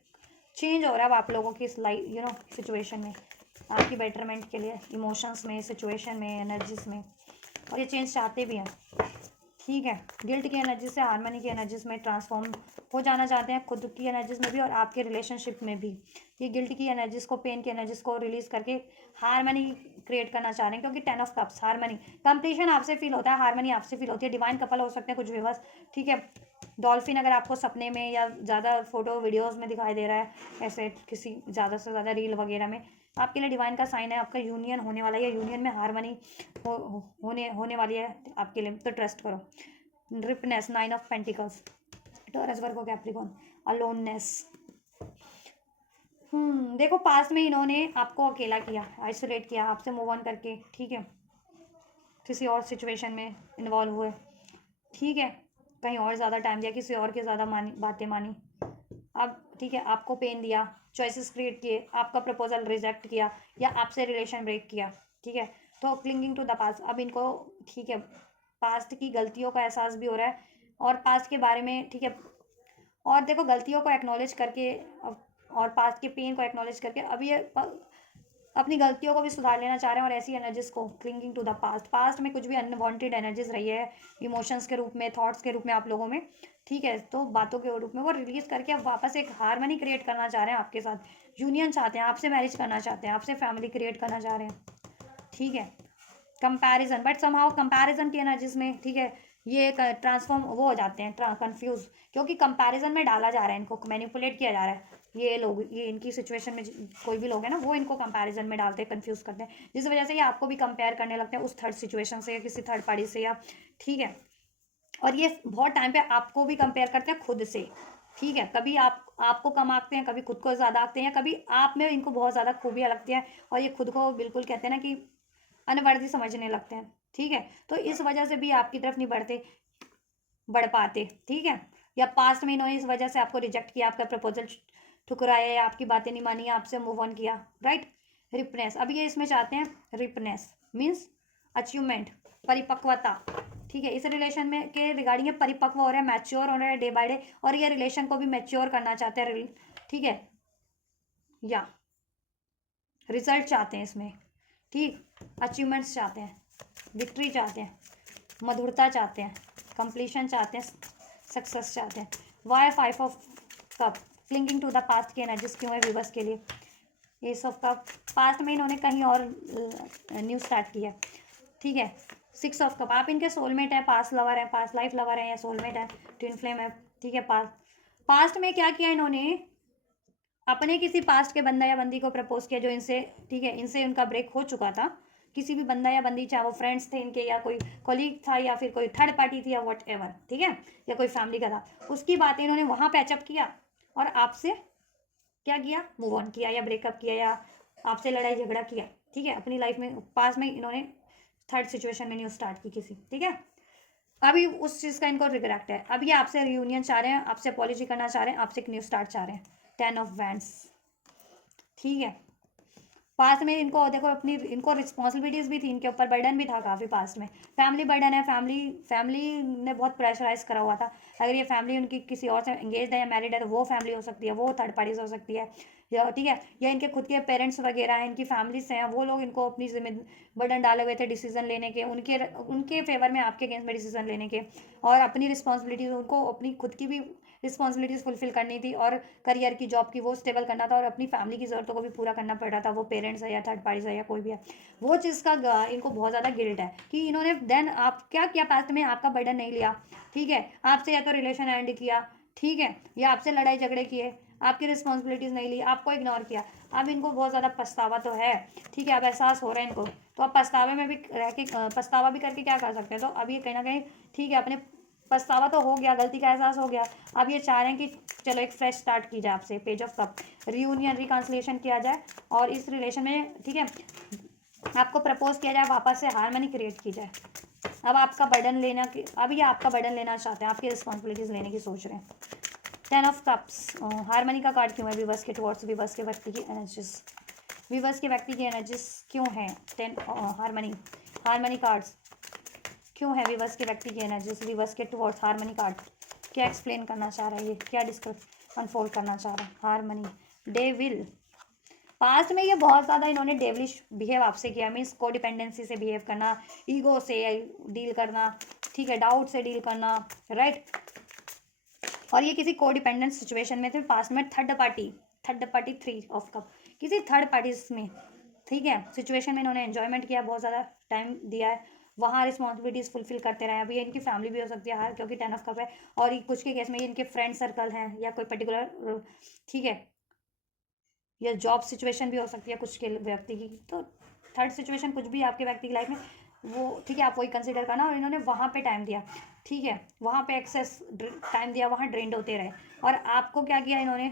चेंज हो रहा है अब आप लोगों की इस लाइफ सिचुएशन में, आपकी बेटरमेंट के लिए, इमोशंस में, सिचुएशन में, एनर्जीज में, और ये चेंज चाहते भी हैं, ठीक है। गिल्ट की एनर्जी से हारमनी की एनर्जीज में ट्रांसफॉर्म हो जाना चाहते हैं, खुद की एनर्जीज में भी और आपके रिलेशनशिप में भी। ये गिल्ट की एनर्जीज को, पेन की एनर्जीज को रिलीज करके हारमनी क्रिएट करना चाह रहे हैं, क्योंकि 10 ऑफ कप्स, हारमनी, कंप्लीशन आपसे फील होता है, हारमनी आपसे फील होती है। डिवाइन कपल हो सकते हैं कुछ व्यूअर्स, ठीक है। डॉल्फिन अगर आपको सपने में या ज़्यादा फोटो वीडियोज़ में दिखाई दे रहा है, ऐसे किसी ज़्यादा से ज़्यादा रील वगैरह में, आपके लिए डिवाइन का साइन है, आपका यूनियन होने वाला है, या यूनियन में हारमनी होने वाली है आपके लिए, तो ट्रस्ट करो। रिपनेस, 9 of pentacles, taurus, Virgo, Capricorn, aloneness. देखो पास्ट में इन्होंने आपको अकेला किया, आइसोलेट किया, आपसे मूव ऑन करके, ठीक है, किसी और सिचुएशन में इन्वॉल्व हुए, ठीक है, कहीं और ज़्यादा टाइम दिया, किसी और के ज़्यादा बातें मानी, अब ठीक है, आपको पेन दिया, चॉइसेस क्रिएट किए, आपका प्रपोजल रिजेक्ट किया, या आपसे रिलेशन ब्रेक किया, ठीक है। तो क्लिंगिंग टू द पास्ट, अब इनको, ठीक है, पास्ट की गलतियों का एहसास भी हो रहा है, और पास्ट के बारे में, ठीक है, और देखो गलतियों को एक्नॉलेज करके और पास्ट के पेन को एक्नॉलेज करके अब ये अपनी गलतियों को भी सुधार लेना चाह रहे हैं, और ऐसी एनर्जीज को, clinging to the past, past में कुछ भी अनवांटेड एनर्जीज रही है इमोशंस के रूप में, थॉट्स के रूप में आप लोगों में, ठीक है, तो बातों के रूप में वो रिलीज करके अब वापस एक हारमनी क्रिएट करना चाह रहे हैं आपके साथ, यूनियन चाहते हैं, आपसे मैरिज करना चाहते हैं, आपसे फैमिली क्रिएट करना चाह रहे हैं, ठीक है। कंपैरिजन, बट समहाउ कंपैरिजन की एनर्जीज में, ठीक है, ये ट्रांसफॉर्म वो हो जाते हैं कंफ्यूज, क्योंकि कंपैरिजन में डाला जा रहा है, इनको मैनिपुलेट किया जा रहा है, ये लोग, ये इनकी सिचुएशन में कोई भी लोग है ना, वो इनको कंपैरिजन में डालते हैं, कंफ्यूज करते हैं, जिस वजह से ये आपको भी कंपेयर करने लगते हैं उस थर्ड सिचुएशन से या किसी थर्ड पार्टी से, या ठीक है, और ये बहुत टाइम पे आपको भी कंपेयर करते हैं खुद से, ठीक है, कभी आपको कम आंकते हैं, कभी खुद को ज़्यादा आंकते हैं, कभी आप में इनको बहुत ज़्यादा खूबियाँ लगती हैं, और ये खुद को बिल्कुल कहते हैं ना कि अनवर्दी समझने लगते हैं, ठीक है, तो इस वजह से भी आपकी तरफ नहीं बढ़ पाते, ठीक है, या पास्ट में इन्होंने इस वजह से आपको रिजेक्ट किया, आपका प्रपोजल ठुकराया, या आपकी बातें नहीं मानी, आपसे मूव ऑन किया, राइट। रिपनेस, अब ये इसमें चाहते हैं, रिपनेस मीन्स अचीवमेंट, परिपक्वता, ठीक है, इस रिलेशन में के रिगार्डिंग ये परिपक्व हो रहा है, मैच्योर हो रहा है डे बाय डे, और ये रिलेशन को भी मैच्योर करना चाहते हैं, ठीक है, या रिजल्ट चाहते हैं इसमें, ठीक, अचीवमेंट्स चाहते हैं, विक्ट्री चाहते हैं, मधुरता चाहते हैं, कंप्लीशन चाहते हैं, सक्सेस चाहते हैं। Why 5 of cup, clinging to the past की एनर्जीज क्यों है व्यूवर्स के लिए। एस ऑफ कप, पास्ट में इन्होंने कहीं और न्यू स्टार्ट किया, ठीक है। 6 ऑफ कप, आप इनके सोलमेट है, पास्ट लवर है, पास्ट लाइफ लवर है, या सोलमेट है, ट्विन फ्लेम है, ठीक है। पास्ट में क्या किया इन्होंने, अपने किसी पास्ट के बंदा या बंदी को प्रपोज किया जो इनसे, ठीक है, इनसे उनका ब्रेक हो चुका था, किसी भी बंदा या बंदी, चाहे वो फ्रेंड्स थे इनके, या कोई कॉलीग था, या फिर कोई थर्ड पार्टी थी, या वट एवर, ठीक है, या कोई फैमिली का था, उसकी बातें इन्होंने वहाँ पैचअप किया, और आपसे क्या किया, मूव ऑन किया, या ब्रेकअप किया, या आपसे लड़ाई झगड़ा किया, ठीक है, अपनी लाइफ में पास में इन्होंने थर्ड सिचुएशन में न्यू स्टार्ट की किसी, ठीक है। अभी उस चीज़ का इनको रिग्रेट है, अब ये आपसे रियूनियन चाह रहे हैं, आपसे अपॉलॉजी करना चाह रहे हैं, आपसे एक न्यू स्टार्ट चाह रहे हैं। 10 ऑफ वैंड्स, ठीक है, पास्ट में इनको देखो अपनी, इनको रिस्पॉन्सिबिलिटीज़ भी थी, इनके ऊपर बर्डन भी था काफ़ी पास्ट में, फैमिली बर्डन है, फैमिली ने बहुत प्रेशराइज करा हुआ था, अगर ये फैमिली उनकी किसी और से एंगेज है या मैरिड है, तो वो फैमिली हो सकती है, वो थर्ड पार्टीज हो सकती है, या ठीक है, या इनके खुद के पेरेंट्स वगैरह हैं, इनकी फैमिलीज हैं, वो लोग इनको अपनी बर्डन डाले हुए थे डिसीजन लेने के, उनके फेवर में, आपके अगेंस्ट में डिसीजन लेने के, और अपनी रिस्पॉन्सिबिलिटीज, उनको अपनी खुद की भी रिस्पॉन्सिबिलिटीज़ फुलफिल करनी थी, और करियर की, जॉब की, वो स्टेबल करना था, और अपनी फैमिली की ज़रूरतों को भी पूरा करना पड़ रहा था, वो पेरेंट्स है या थर्ड पार्टीज है या कोई भी है, वो चीज़ का इनको बहुत ज़्यादा गिल्ट है कि इन्होंने देन आप क्या किया पास्ट में, आपका बर्डन नहीं लिया, ठीक है, आपसे या तो रिलेशन एंड किया, ठीक है, या आपसे लड़ाई झगड़े किए, आपकी रिस्पॉन्सिबिलिटीज़ नहीं ली, आपको इग्नोर किया, अब इनको बहुत ज़्यादा पछतावा तो है, ठीक है, अब एहसास हो रहा है इनको, तो अब पछतावे में भी रह के, पछतावा भी करके क्या कर सकते हैं, तो अब ये कहीं ना कहीं, ठीक है, अपने पछतावा तो हो गया, गलती का एहसास हो गया, अब ये चाह रहे हैं कि चलो एक फ्रेश स्टार्ट की जाए आपसे। Page of cup, reunion reconciliation किया जाए और इस रिलेशन में, ठीक है, आपको प्रपोज किया जाए, वापस से हारमनी क्रिएट की जाए। अब आपका बर्डन लेना की, अब ये आपका बर्डन लेना चाहते हैं, आपकी रिस्पॉन्सिबिलिटीज लेने की सोच रहे हैं। 10 ऑफ कप्स, हारमनी का कार्ड क्यों है विवर्स के टुवर्ड्स विवर्स के व्यक्ति की एनर्जीज, विवर्स के व्यक्ति की एनर्जीज क्यों है 10 हारमनी, हारमनी कार्ड्स क्यों है विवर्स के व्यक्ति की एनर्जीज विवर्स के टुवर्ड्स हारमनी कार्ड, क्या एक्सप्लेन करना चाह रहा है ये, क्या डिस्कस अनफोल्ड करना चाह रहा है। हारमनी, डेविल, पास्ट में ये बहुत ज़्यादा इन्होंने डेवलिश बिहेव आपसे किया, मीन्स को डिपेंडेंसी से बिहेव करना, ईगो से डील करना, ठीक है, डाउट से डील करना, राइट। और ये किसी को डिपेंडेंट सिचुएशन में थे पास्ट में, थर्ड पार्टी 3 ऑफ कप, किसी थर्ड पार्टी में, ठीक है, सिचुएशन में इन्होंने एंजॉयमेंट किया, बहुत ज़्यादा टाइम दिया है, वहाँ रिस्पॉन्सिबिलिटीज़ फुलफिल करते रहे। अभी इनकी फैमिली भी हो सकती है हर, क्योंकि 10 ऑफ कप है, और कुछ के केस में इनके फ्रेंड सर्कल हैं या कोई पर्टिकुलर, ठीक है, या जॉब सिचुएशन भी हो सकती है कुछ के व्यक्ति की। तो थर्ड सिचुएशन कुछ भी आपके व्यक्ति की लाइफ में वो, ठीक है, आप वही कंसिडर करना। और इन्होंने वहाँ पे टाइम दिया, ठीक है, वहाँ पे एक्सेस टाइम दिया, वहाँ ड्रेंड होते रहे, और आपको क्या किया इन्होंने,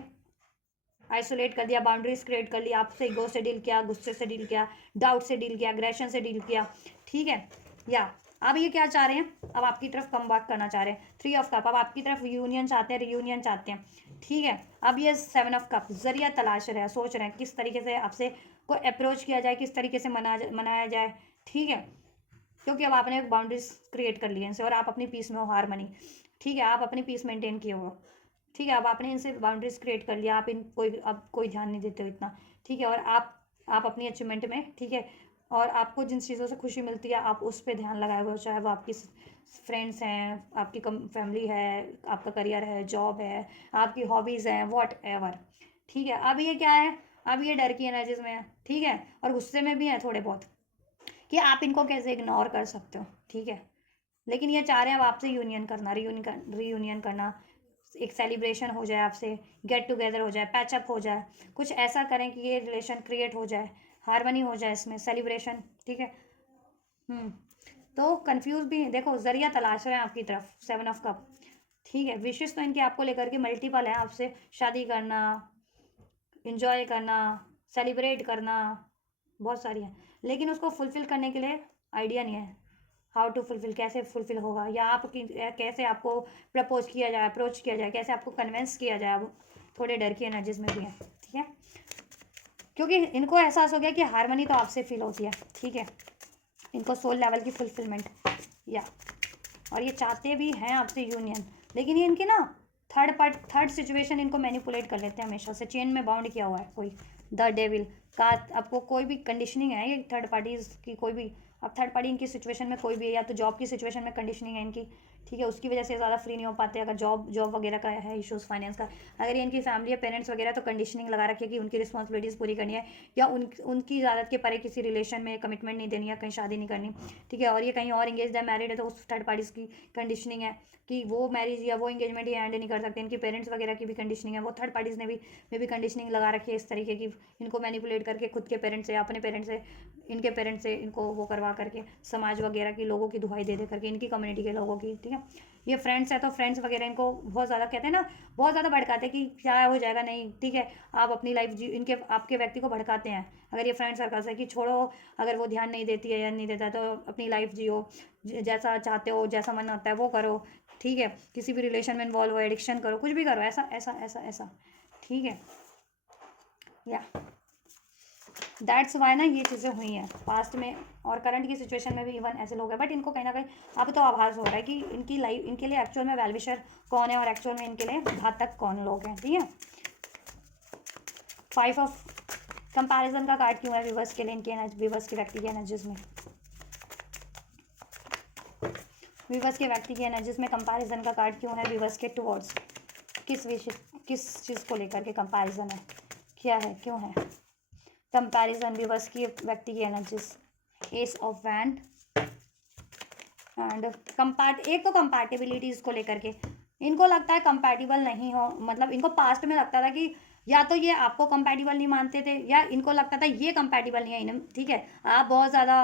आइसोलेट कर दिया, बाउंड्रीज क्रिएट कर ली, आपसे ईगो से डील किया, गुस्से से डील किया, डाउट से डील किया, अग्रेशन से डील किया, ठीक है। या अब ये क्या चाह रहे हैं, अब आपकी तरफ कम बैक करना चाह रहे हैं, 3 ऑफ कप, अब आपकी तरफ यूनियन चाहते हैं, रियूनियन चाहते हैं, ठीक है। अब ये 7 ऑफ कप, जरिया तलाश रहे हैं, सोच रहे हैं किस तरीके से आपसे को अप्रोच किया जाए, किस तरीके से मनाया जाए, ठीक है, क्योंकि अब आपने बाउंड्रीज क्रिएट कर ली इनसे, और आप अपनी पीस में हो, हारमनी, ठीक है, आप अपनी पीस मेंटेन किए हो, ठीक है, अब आपने इनसे बाउंड्रीज क्रिएट कर लिया, आप इन कोई अब कोई ध्यान नहीं देते हो इतना, ठीक है, और आप अपनी अचीवमेंट में, ठीक है, और आपको जिन चीज़ों से खुशी मिलती है आप उस पर ध्यान लगाए हुए हो, चाहे वो आपकी फ्रेंड्स हैं, आपकी फैमिली है, आपका करियर है, जॉब है, आपकी हॉबीज़ हैं, वॉट एवर, ठीक है। अब ये क्या है, अब ये डर की एनर्जीज में है, ठीक है, और गुस्से में भी है थोड़े बहुत, कि आप इनको कैसे इग्नोर कर सकते हो, ठीक है। लेकिन ये चाह रहे हैं अब आपसे यूनियन करना, रीयूनियन करना, एक सेलिब्रेशन हो जाए आपसे, गेट टुगेदर हो जाए, पैचअप हो जाए, कुछ ऐसा करें कि ये रिलेशन क्रिएट हो जाए, हारमनी हो जाए इसमें, सेलिब्रेशन, ठीक है। तो कंफ्यूज भी देखो, जरिया तलाश रहे हैं आपकी तरफ, 7 ऑफ कप, ठीक है। विशेष तो इनके आपको लेकर के मल्टीपल है, आपसे शादी करना, इंजॉय करना, सेलिब्रेट करना, बहुत सारी हैं, लेकिन उसको फुलफिल करने के लिए आइडिया नहीं है, हाउ टू फुलफिल, कैसे फुलफिल होगा, या आपकी कैसे आपको प्रपोज किया जाए, अप्रोच किया जाए, कैसे आपको कन्विंस किया जाए, अब थोड़े डर की एनर्जीज में भी है, ठीक है, क्योंकि इनको एहसास हो गया कि हारमनी तो आपसे फील होती है, ठीक है, इनको सोल लेवल की फुलफिलमेंट, या और ये चाहते भी हैं आपसे यूनियन, लेकिन ये इनकी ना थर्ड सिचुएशन इनको मैनिपुलेट कर लेते हैं हमेशा से, चेन में बाउंड किया हुआ है कोई, द डेविल का, आपको कोई भी कंडीशनिंग है ये थर्ड पार्टीज की, कोई भी, अब थर्ड पार्टी इनकी सिचुएशन में कोई भी है, या तो जॉब की सिचुएशन में कंडीशनिंग है इनकी, ठीक है, उसकी वजह से ज़्यादा फ्री नहीं हो पाते, अगर जॉब वगैरह का है इशूज़, फाइनेंस का, अगर ये इनकी फैमिली है, पेरेंट्स वगैरह, तो कंडीशनिंग लगा रखी है कि उनकी रिस्पॉन्सिबिलिटीज़ पूरी करनी है, या उनकी इजाज़त के परे किसी रिलेशन में कमिटमेंट नहीं देनी है, कहीं शादी नहीं करनी, ठीक है, और ये कहीं और इंगेज है, मैरिड है, तो उस थर्ड पार्टीज़ की कंडीशनिंग है कि वो मैरिज या वो इंगेजमेंट ये एंड नहीं कर सकते, इनके पेरेंट्स वगैरह की भी कंडीशनिंग है, वो थर्ड पार्टीज़ ने भी कंडीशनिंग लगा रखी है इस तरीके की, इनको मैनिपुलेट करके खुद के पेरेंट्स से, अपने पेरेंट्स से, इनके पेरेंट्स से इनको वो करवा करके, समाज वगैरह की लोगों की दुहाई दे करके, इनकी कम्युनिटी के लोगों की, ठीक है। ये फ्रेंड्स है तो फ्रेंड्स वगैरह इनको बहुत ज़्यादा कहते हैं ना, बहुत ज़्यादा भड़काते हैं कि क्या हो जाएगा, नहीं, ठीक है, आप अपनी लाइफ जी, इनके आपके व्यक्ति को भड़काते हैं, अगर ये फ्रेंड सर्कल से कि छोड़ो, अगर वो ध्यान नहीं देती है या नहीं देता तो अपनी लाइफ जियो, जैसा चाहते हो, जैसा मन होता है वो करो, ठीक है, किसी भी रिलेशन में इन्वॉल्व हो, एडिक्शन करो, कुछ भी करो, ऐसा ऐसा ऐसा ऐसा, ठीक है, या दैट्स वाई ना ये चीज़ें हुई हैं पास्ट में, और करंट की सिचुएशन में भी इवन ऐसे लोग हैं, बट इनको कहीं ना कहीं अब तो आभास हो रहा है कि इनकी लाइफ, इनके लिए एक्चुअल में वेलविशर कौन है और एक्चुअल में इनके लिए घातक कौन लोग हैं, ठीक है। 5 ऑफ कंपैरिजन का कार्ड क्यों है विवर्स के लिए, इनके विवर्स के व्यक्ति की एनर्जीज में, विवर्स के व्यक्ति की एनर्जीज में कंपैरिजन का कार्ड क्यों है विवर्स के टुवर्ड्स, किस विषय, किस चीज़ को लेकर के कंपैरिजन है, क्या है, क्यों है कंपैरिजन विवर्स की व्यक्ति की energies, S of wand and एक तो कंपैटिबिलिटीज को लेकर के इनको लगता है कंपैटिबल नहीं हो, मतलब इनको पास्ट में लगता था कि या तो ये आपको कंपैटिबल नहीं मानते थे, या इनको लगता था ये कंपैटिबल नहीं है इन्हें, ठीक है, आप बहुत ज़्यादा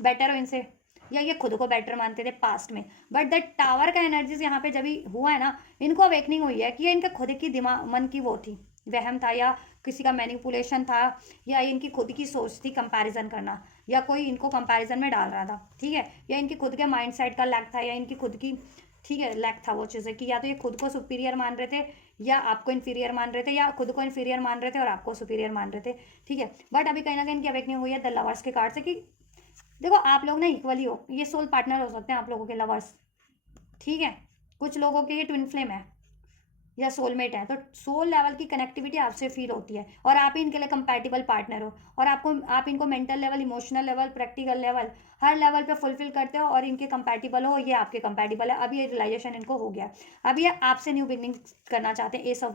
बेटर हो इनसे, या ये खुद को बेटर मानते थे पास्ट में, बट द टावर का एनर्जीज यहाँ पे जब भी हुआ है ना, इनको अवेकनिंग हुई है कि ये इनके खुद की दिमाग मन की वो थी, वहम था, या किसी का मैनिपुलेशन था, या इनकी खुद की सोच थी कंपैरिजन करना, या कोई इनको कंपैरिजन में डाल रहा था, ठीक है, या इनकी खुद के माइंड सेट का लैक था, या इनकी खुद की, ठीक है, लैक था वो चीज़ें कि या तो ये खुद को सुपीरियर मान रहे थे या आपको इन्फीरियर मान रहे थे, या खुद को इन्फीरियर मान रहे थे और आपको सुपीरियर मान रहे थे, ठीक है। बट अभी कहीं ना कहीं इनकी अवेकनिंग हुई है द लवर्स के कार्ड से कि देखो आप लोग ना इक्वली हो, ये सोल पार्टनर हो सकते हैं आप लोगों के लवर्स, ठीक है। कुछ लोगों के ये ट्विन फ्लेम है या सोलमेट है, तो सोल लेवल की कनेक्टिविटी आपसे फील होती है और आप ही इनके लिए कंपैटिबल पार्टनर हो, और आप इनको mental level, emotional level, practical level, हर लेवल पे फुलफिल करते हो और इनके कंपैटिबल हो, ये आपके कंपैटिबल है। अभी ये रियलाइजेशन इनको हो गया, अभी ये आपसे न्यू बिगनिंग करना चाहते हैं। एस ऑफ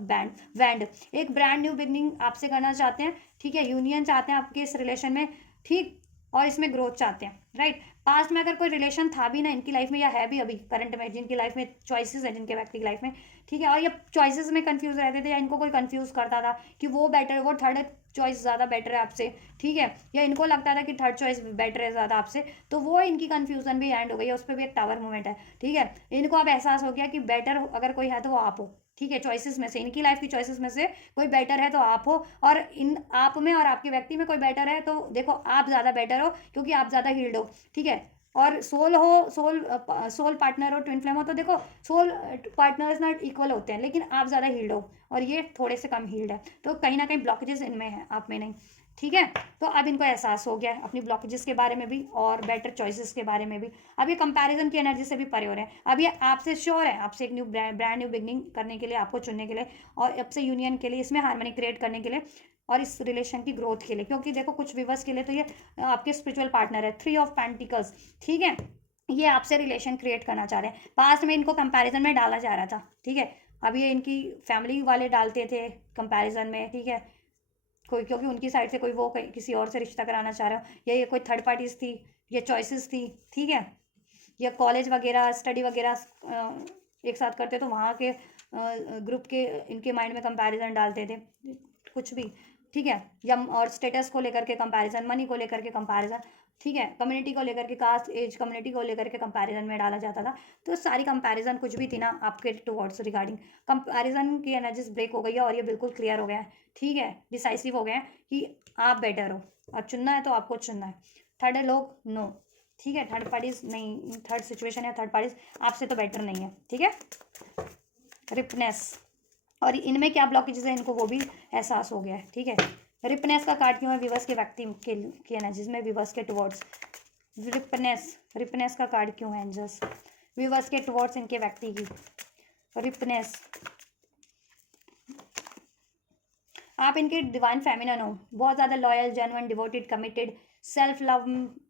वैंड, एक ब्रांड न्यू बिगनिंग आपसे करना चाहते हैं, ठीक है, यूनियन चाहते हैं आपके इस रिलेशन में, ठीक, और इसमें ग्रोथ चाहते हैं, राइट। पास्ट में अगर कोई रिलेशन था भी ना इनकी लाइफ में, या है भी अभी करंट में, जिनकी लाइफ में चॉइसेस है, जिनके व्यक्ति की लाइफ में, ठीक है, और ये चॉइसेस में कंफ्यूज रहते थे, या इनको कोई कंफ्यूज करता था कि वो बेटर, वो थर्ड चॉइस ज़्यादा बेटर है आपसे, ठीक है, या इनको लगता था कि थर्ड चॉइस बेटर है ज़्यादा आपसे, तो वो इनकी कंफ्यूजन भी एंड हो गई है, उस पर भी एक टावर मूवमेंट है, ठीक है। इनको अब एहसास हो गया कि बेटर अगर कोई है तो वो आप हो, ठीक है, चॉइसेस में से, इनकी लाइफ की चॉइसेस में से कोई बेटर है तो आप हो, और इन आप में और आपके व्यक्ति में कोई बेटर है तो देखो आप ज़्यादा बेटर हो क्योंकि आप ज़्यादा हील्ड हो, ठीक है। और सोल हो, सोल पार्टनर हो, ट्विन फ्लेम हो, तो देखो सोल पार्टनर्स ना इक्वल होते हैं, लेकिन आप ज़्यादा हील्ड हो और ये थोड़े से कम हील्ड है, तो कहीं ना कहीं ब्लॉकेजेस इनमें है, आप में नहीं, ठीक है। तो अब इनको एहसास हो गया है अपनी ब्लॉकेजेस के बारे में भी और बेटर चॉइसेस के बारे में भी। अब ये कंपैरिजन की एनर्जी से भी परे हो रहे हैं, अब ये आपसे श्योर है, आपसे एक न्यू ब्रांड न्यू बिगनिंग करने के लिए, आपको चुनने के लिए, और आपसे यूनियन के लिए, इसमें हार्मनी क्रिएट करने के लिए और इस रिलेशन की ग्रोथ के लिए, क्योंकि देखो कुछ व्यूअर्स के लिए तो ये आपके स्पिरिचुअल पार्टनर है, 3 ऑफ पेंटिकल्स, ठीक है। ये आपसे रिलेशन क्रिएट करना चाह रहे हैं, पास्ट में इनको कंपैरिजन में डाला जा रहा था, ठीक है, अब ये इनकी फैमिली वाले डालते थे कंपैरिजन में, ठीक है, कोई क्योंकि उनकी साइड से कोई वो किसी और से रिश्ता कराना चाह रहा है, या ये कोई थर्ड पार्टीज थी, ये चॉइसेस थी, ठीक है, या कॉलेज वगैरह स्टडी वगैरह एक साथ करते तो वहाँ के ग्रुप के इनके माइंड में कंपैरिजन डालते थे, कुछ भी, ठीक है, या और स्टेटस को लेकर के कंपैरिजन, मनी को लेकर के कंपैरिजन, ठीक है, कम्युनिटी को लेकर के, कास्ट एज कम्युनिटी को लेकर के कंपैरिजन में डाला जाता था। तो सारी कंपैरिजन कुछ भी थी ना आपके टुवर्ड्स रिगार्डिंग, कंपैरिजन की एनर्जीज ब्रेक हो गई है और ये बिल्कुल क्लियर हो गया है, ठीक है, डिसाइसिव हो गए हैं कि आप बेटर हो और चुनना है तो आपको चुनना है। थर्ड लोग नो, ठीक है, थर्ड पार्टीज नहीं, थर्ड सिचुएशन है, थर्ड पार्टीज आपसे तो बेटर नहीं है, ठीक है। रिपनेस, और इनमें क्या ब्लॉकेजेस है इनको वो भी एहसास हो गया है, ठीक है। रिपनेस का कार्ड क्यों है विवर्स के व्यक्ति की एनर्जीज में, विवर्स के टुवर्ड्स रिपनेस, रिपनेस का कार्ड क्यों है एंजल्स विवर्स के टुवर्ड्स इनके व्यक्ति की रिपनेस। आप इनके डिवाइन फेमिनन हो, बहुत ज़्यादा loyal, genuine, devoted, committed, self love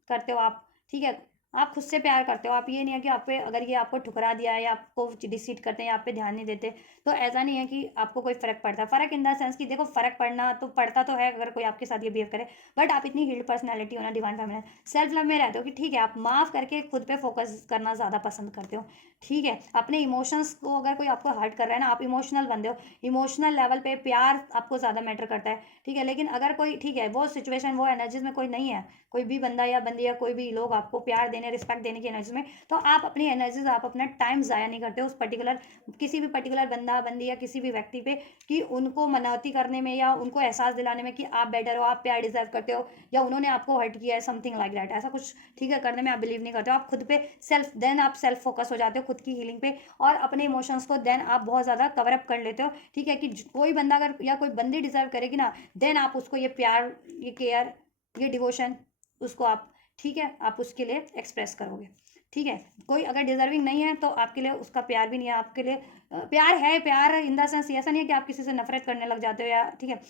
करते हो आप, ठीक है, आप खुद से प्यार करते हो। आप ये नहीं है कि आप पे अगर ये आपको ठुकरा दिया है या आपको डिसीट करते हैं या आप पे ध्यान नहीं देते तो ऐसा नहीं है कि आपको कोई फ़र्क पड़ता। फ़र्क इन द सेंस कि देखो फ़र्क पड़ना तो पड़ता तो है अगर कोई आपके साथ ये बिहेव करे, बट आप इतनी हील्ड पर्सनैलिटी हो ना, डिवाइन फेमिनन, सेल्फ लव में रहते हो कि ठीक है आप माफ़ करके खुद पे फोकस करना ज़्यादा पसंद करते हो, ठीक है। अपने इमोशंस को अगर कोई आपको हर्ट कर रहा है ना, आप इमोशनल बनते हो, इमोशनल लेवल पे प्यार आपको ज़्यादा मैटर करता है, ठीक है। लेकिन अगर कोई, ठीक है, वो सिचुएशन, वो एनर्जीज में कोई नहीं है, कोई भी बंदा या बंदी या कोई भी लोग आपको प्यार देने, रिस्पेक्ट देने की एनर्जी में, तो आप अपनी एनर्जीज, आप अपना टाइम ज़ाया नहीं करते उस पर्टिकुलर, किसी भी पर्टिकुलर बंदा बंदी या किसी भी व्यक्ति पे, कि उनको मनौती करने में या उनको एहसास दिलाने में कि आप बेटर हो, आप प्यार डिजर्व करते हो, या उन्होंने आपको हर्ट किया है, समथिंग लाइक दैट, ऐसा कुछ, ठीक है, करने में आप बिलीव नहीं करते हो। आप खुद पे सेल्फ, देन आप सेल्फ फोकस हो जाते हो खुद की हीलिंग पे, और अपने इमोशंस को देन आप बहुत ज़्यादा कवर अप कर लेते हो, ठीक है, कि कोई बंदा अगर या कोई बंदी डिजर्व करेगी ना, देन आप उसको ये प्यार, ये केयर, ये डिवोशन उसको आप, ठीक है, आप उसके लिए एक्सप्रेस करोगे, ठीक है। कोई अगर डिजर्विंग नहीं है तो आपके लिए उसका प्यार भी नहीं है, आपके लिए प्यार है, प्यार इन द सेंस ऐसा नहीं है कि आप किसी से नफरत करने लग जाते हो, या ठीक है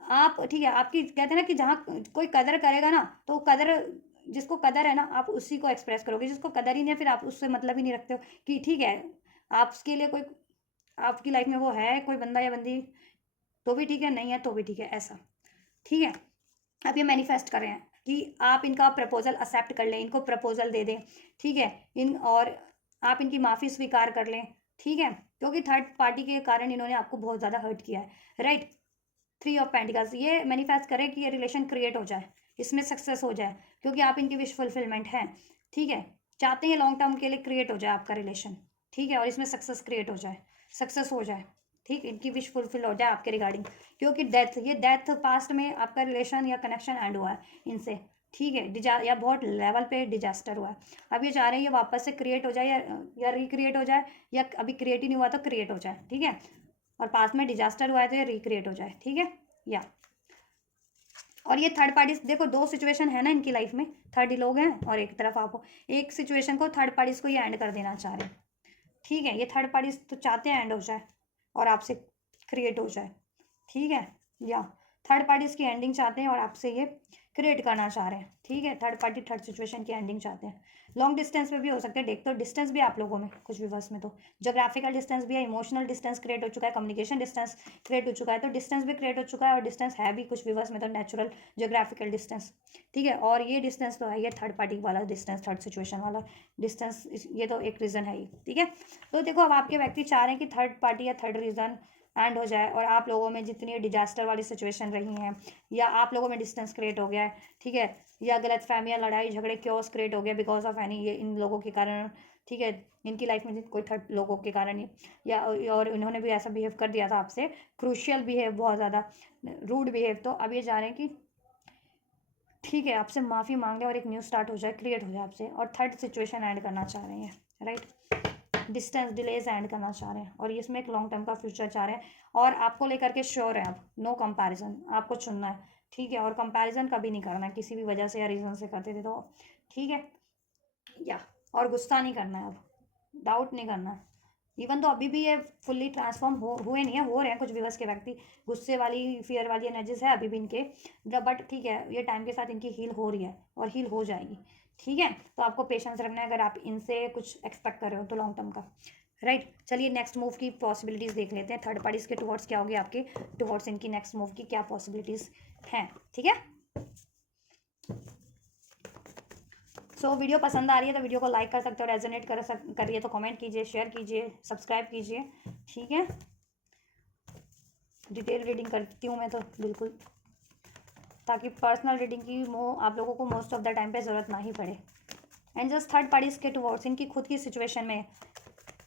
आप, ठीक है, आपकी कहते हैं ना कि जहाँ कोई कदर करेगा ना तो कदर, जिसको कदर है ना आप उसी को एक्सप्रेस करोगे, जिसको कदर ही नहीं है फिर आप उससे मतलब ही नहीं रखते हो कि ठीक है आप उसके लिए कोई, आपकी लाइफ में वो है कोई बंदा या बंदी तो भी ठीक है, नहीं है तो भी ठीक है, ऐसा, ठीक है। आप ये मैनिफेस्ट कर रहे हैं कि आप इनका प्रपोजल एक्सेप्ट कर लें, इनको प्रपोजल दे दें, ठीक है, इन और आप इनकी माफ़ी स्वीकार कर लें, ठीक है, क्योंकि थर्ड पार्टी के कारण इन्होंने आपको बहुत ज़्यादा हर्ट किया है, राइट। 3 ऑफ पेंटिकल्स, ये मैनिफेस्ट करें कि ये रिलेशन क्रिएट हो जाए, इसमें सक्सेस हो जाए, क्योंकि आप इनकी विश फुलफिलमेंट हैं, ठीक है। चाहते हैं लॉन्ग टर्म के लिए क्रिएट हो जाए आपका रिलेशन, ठीक है, और इसमें सक्सेस क्रिएट हो जाए, सक्सेस हो जाए, ठीक, इनकी विश फुलफिल हो जाए आपके रिगार्डिंग, क्योंकि डेथ पास्ट में आपका रिलेशन या कनेक्शन एंड हुआ है इनसे, ठीक है, या बहुत लेवल पे डिजास्टर हुआ है। अब ये चाह रहे हैं ये वापस से क्रिएट हो जाए या रिक्रिएट हो जाए, या अभी क्रिएट ही नहीं हुआ तो क्रिएट हो जाए, ठीक है, और पास में डिजास्टर हुआ है तो ये रिक्रिएट हो जाए, ठीक है, या और ये थर्ड पार्टी, देखो दो सिचुएशन है ना इनकी लाइफ में, थर्ड लोग हैं और एक तरफ आप, एक सिचुएशन को थर्ड पार्टीज को ये एंड कर देना चाह रहे हैं, ठीक है, ये थर्ड पार्टीज तो चाहते हैं एंड हो जाए और आपसे क्रिएट हो जाए, ठीक है, या थर्ड पार्टीज की एंडिंग चाहते हैं और आपसे ये क्रिएट करना चाह रहे हैं, ठीक है, थर्ड पार्टी थर्ड सिचुएशन की एंडिंग चाहते हैं। लॉन्ग डिस्टेंस पे भी हो सकते हैं, देख तो डिस्टेंस भी आप लोगों में कुछ भी वर्स में तो जोग्राफिकल डिस्टेंस भी है, इमोशनल डिस्टेंस क्रिएट हो चुका है, कम्युनिकेशन डिस्टेंस क्रिएट हो चुका है, तो डिस्टेंस भी क्रिएट हो चुका है और डिस्टेंस है भी कुछ व्यूवर्स में तो नेचुरल जोग्राफिकल डिस्टेंस, ठीक है, और ये डिस्टेंस तो है ये थर्ड पार्टी वाला डिस्टेंस, थर्ड सिचुएशन वाला डिस्टेंस, ये तो एक रीज़न है ही, ठीक है। तो देखो अब आपके व्यक्ति चाह रहे हैं कि थर्ड पार्टी या थर्ड रीज़न एंड हो जाए और आप लोगों में जितनी डिजास्टर वाली सिचुएशन रही हैं या आप लोगों में डिस्टेंस क्रिएट हो गया है, ठीक है, या गलत फहमियाँ, लड़ाई झगड़े, क्योस क्रिएट हो गया बिकॉज ऑफ एनी ये इन लोगों के कारण, ठीक है, इनकी लाइफ में कोई थर्ड लोगों के कारण ही, या और इन्होंने भी ऐसा बिहेव कर दिया था आपसे, क्रूशियल बिहेव, बहुत ज़्यादा रूड बिहेव, तो अब ये जा रहे हैं कि ठीक है आपसे माफ़ी मांग ले और एक न्यू स्टार्ट हो जाए, क्रिएट हो जाए आपसे, और थर्ड सिचुएशन ऐड करना चाह रहे हैं, राइट, डिस्टेंस डिलेज ऐड करना चाह रहे हैं और इसमें एक लॉन्ग टर्म का फ्यूचर चाह रहे हैं और आपको लेकर के श्योर है, अब नो कंपैरिजन आपको चुनना है, ठीक है, और कंपैरिजन कभी नहीं करना है किसी भी वजह से या रीज़न से करते थे तो, ठीक है, या और गुस्सा नहीं करना है, अब डाउट नहीं करना है, इवन तो अभी भी ये फुल्ली ट्रांसफॉर्म हुए नहीं है, हो रहे हैं कुछ विवश के व्यक्ति, गुस्से वाली फियर वाली एनर्जीज है अभी भी इनके, बट ठीक है ये टाइम के साथ इनकी हील हो रही है और हील हो जाएगी, ठीक है, तो आपको पेशेंस रखना है अगर आप इनसे कुछ एक्सपेक्ट कर रहे हो तो लॉन्ग टर्म का, राइट। चलिए नेक्स्ट मूव की पॉसिबिलिटीज़ देख लेते हैं, थर्ड पार्टीज के टुवर्ड्स क्या होगी, आपके टुवर्ड्स इनकी नेक्स्ट मूव की क्या पॉसिबिलिटीज़ हैं, ठीक है। सो वीडियो पसंद आ रही है तो वीडियो को लाइक कर सकते हो, रेजोनेट कर रही है तो कमेंट कीजिए, शेयर कीजिए, सब्सक्राइब कीजिए, ठीक है। डिटेल रीडिंग करती हूँ मैं तो बिल्कुल, ताकि पर्सनल रीडिंग की आप लोगों को मोस्ट ऑफ द टाइम पे ज़रूरत ना ही पड़े। एंड जस्ट थर्ड पार्टीज के टुवर्ड्स इनकी खुद की सिचुएशन में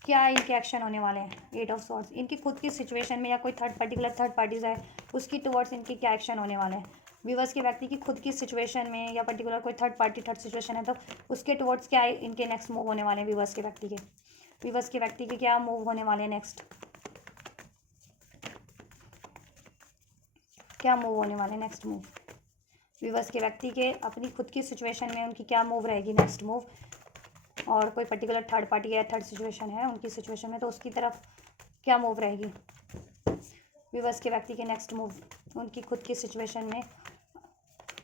क्या इनके एक्शन होने वाले हैं, 8 ऑफ सॉर्ड्स, इनकी खुद की सिचुएशन में या कोई पर्टिकुलर थर्ड पार्टीज है उसकी टुवर्ड्स इनके क्या एक्शन होने वाले हैं, व्यूवर्स के व्यक्ति की खुद की सिचुएशन में या पर्टिकुलर कोई थर्ड पार्टी थर्ड सिचुएशन है तो उसके टुवर्ड्स क्या इनके नेक्स्ट मूव होने वाले हैं, व्यूवर्स के व्यक्ति के क्या मूव होने वाले हैं नेक्स्ट, क्या मूव होने वाले नेक्स्ट मूव, व्यूवर्स के व्यक्ति के अपनी खुद की सिचुएशन में उनकी क्या मूव रहेगी नेक्स्ट मूव, और कोई पर्टिकुलर थर्ड पार्टी या थर्ड सिचुएशन है उनकी सिचुएशन में तो उसकी तरफ क्या मूव रहेगी, व्यूवर्स के व्यक्ति के नेक्स्ट मूव, उनकी खुद की सिचुएशन में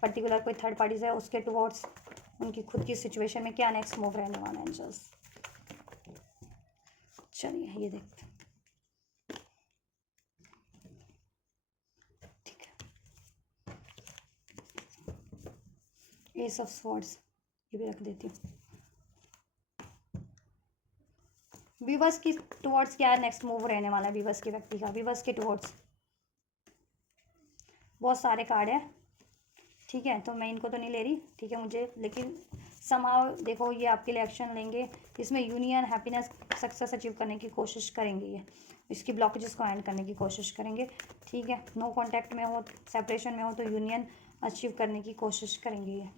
पर्टिकुलर कोई थर्ड पार्टीज है उसके टुवर्ड्स उनकी खुद की सिचुएशन में क्या नेक्स्ट मूव रहने वाला है एंजल्स। चलिए ये देखते हैं, ठीक है, एस ऑफ स्वॉर्ड्स ये भी रख देती हूँ, व्यूवर्स की टुवर्ड्स क्या नेक्स्ट मूव रहने वाला है व्यूवर्स के व्यक्ति का, व्यूवर्स के टुवर्ड्स बहुत सारे कार्ड है, ठीक है, तो मैं इनको तो नहीं ले रही, ठीक है, मुझे लेकिन समाव देखो ये आपके लिए एक्शन लेंगे, इसमें यूनियन हैप्पीनेस सक्सेस अचीव करने की कोशिश करेंगे, ये इसकी ब्लॉकेजेस को एंड करने की कोशिश करेंगे, ठीक है, नो कॉन्टैक्ट में हो, सेपरेशन में हो तो यूनियन अचीव करने की कोशिश करेंगे, ये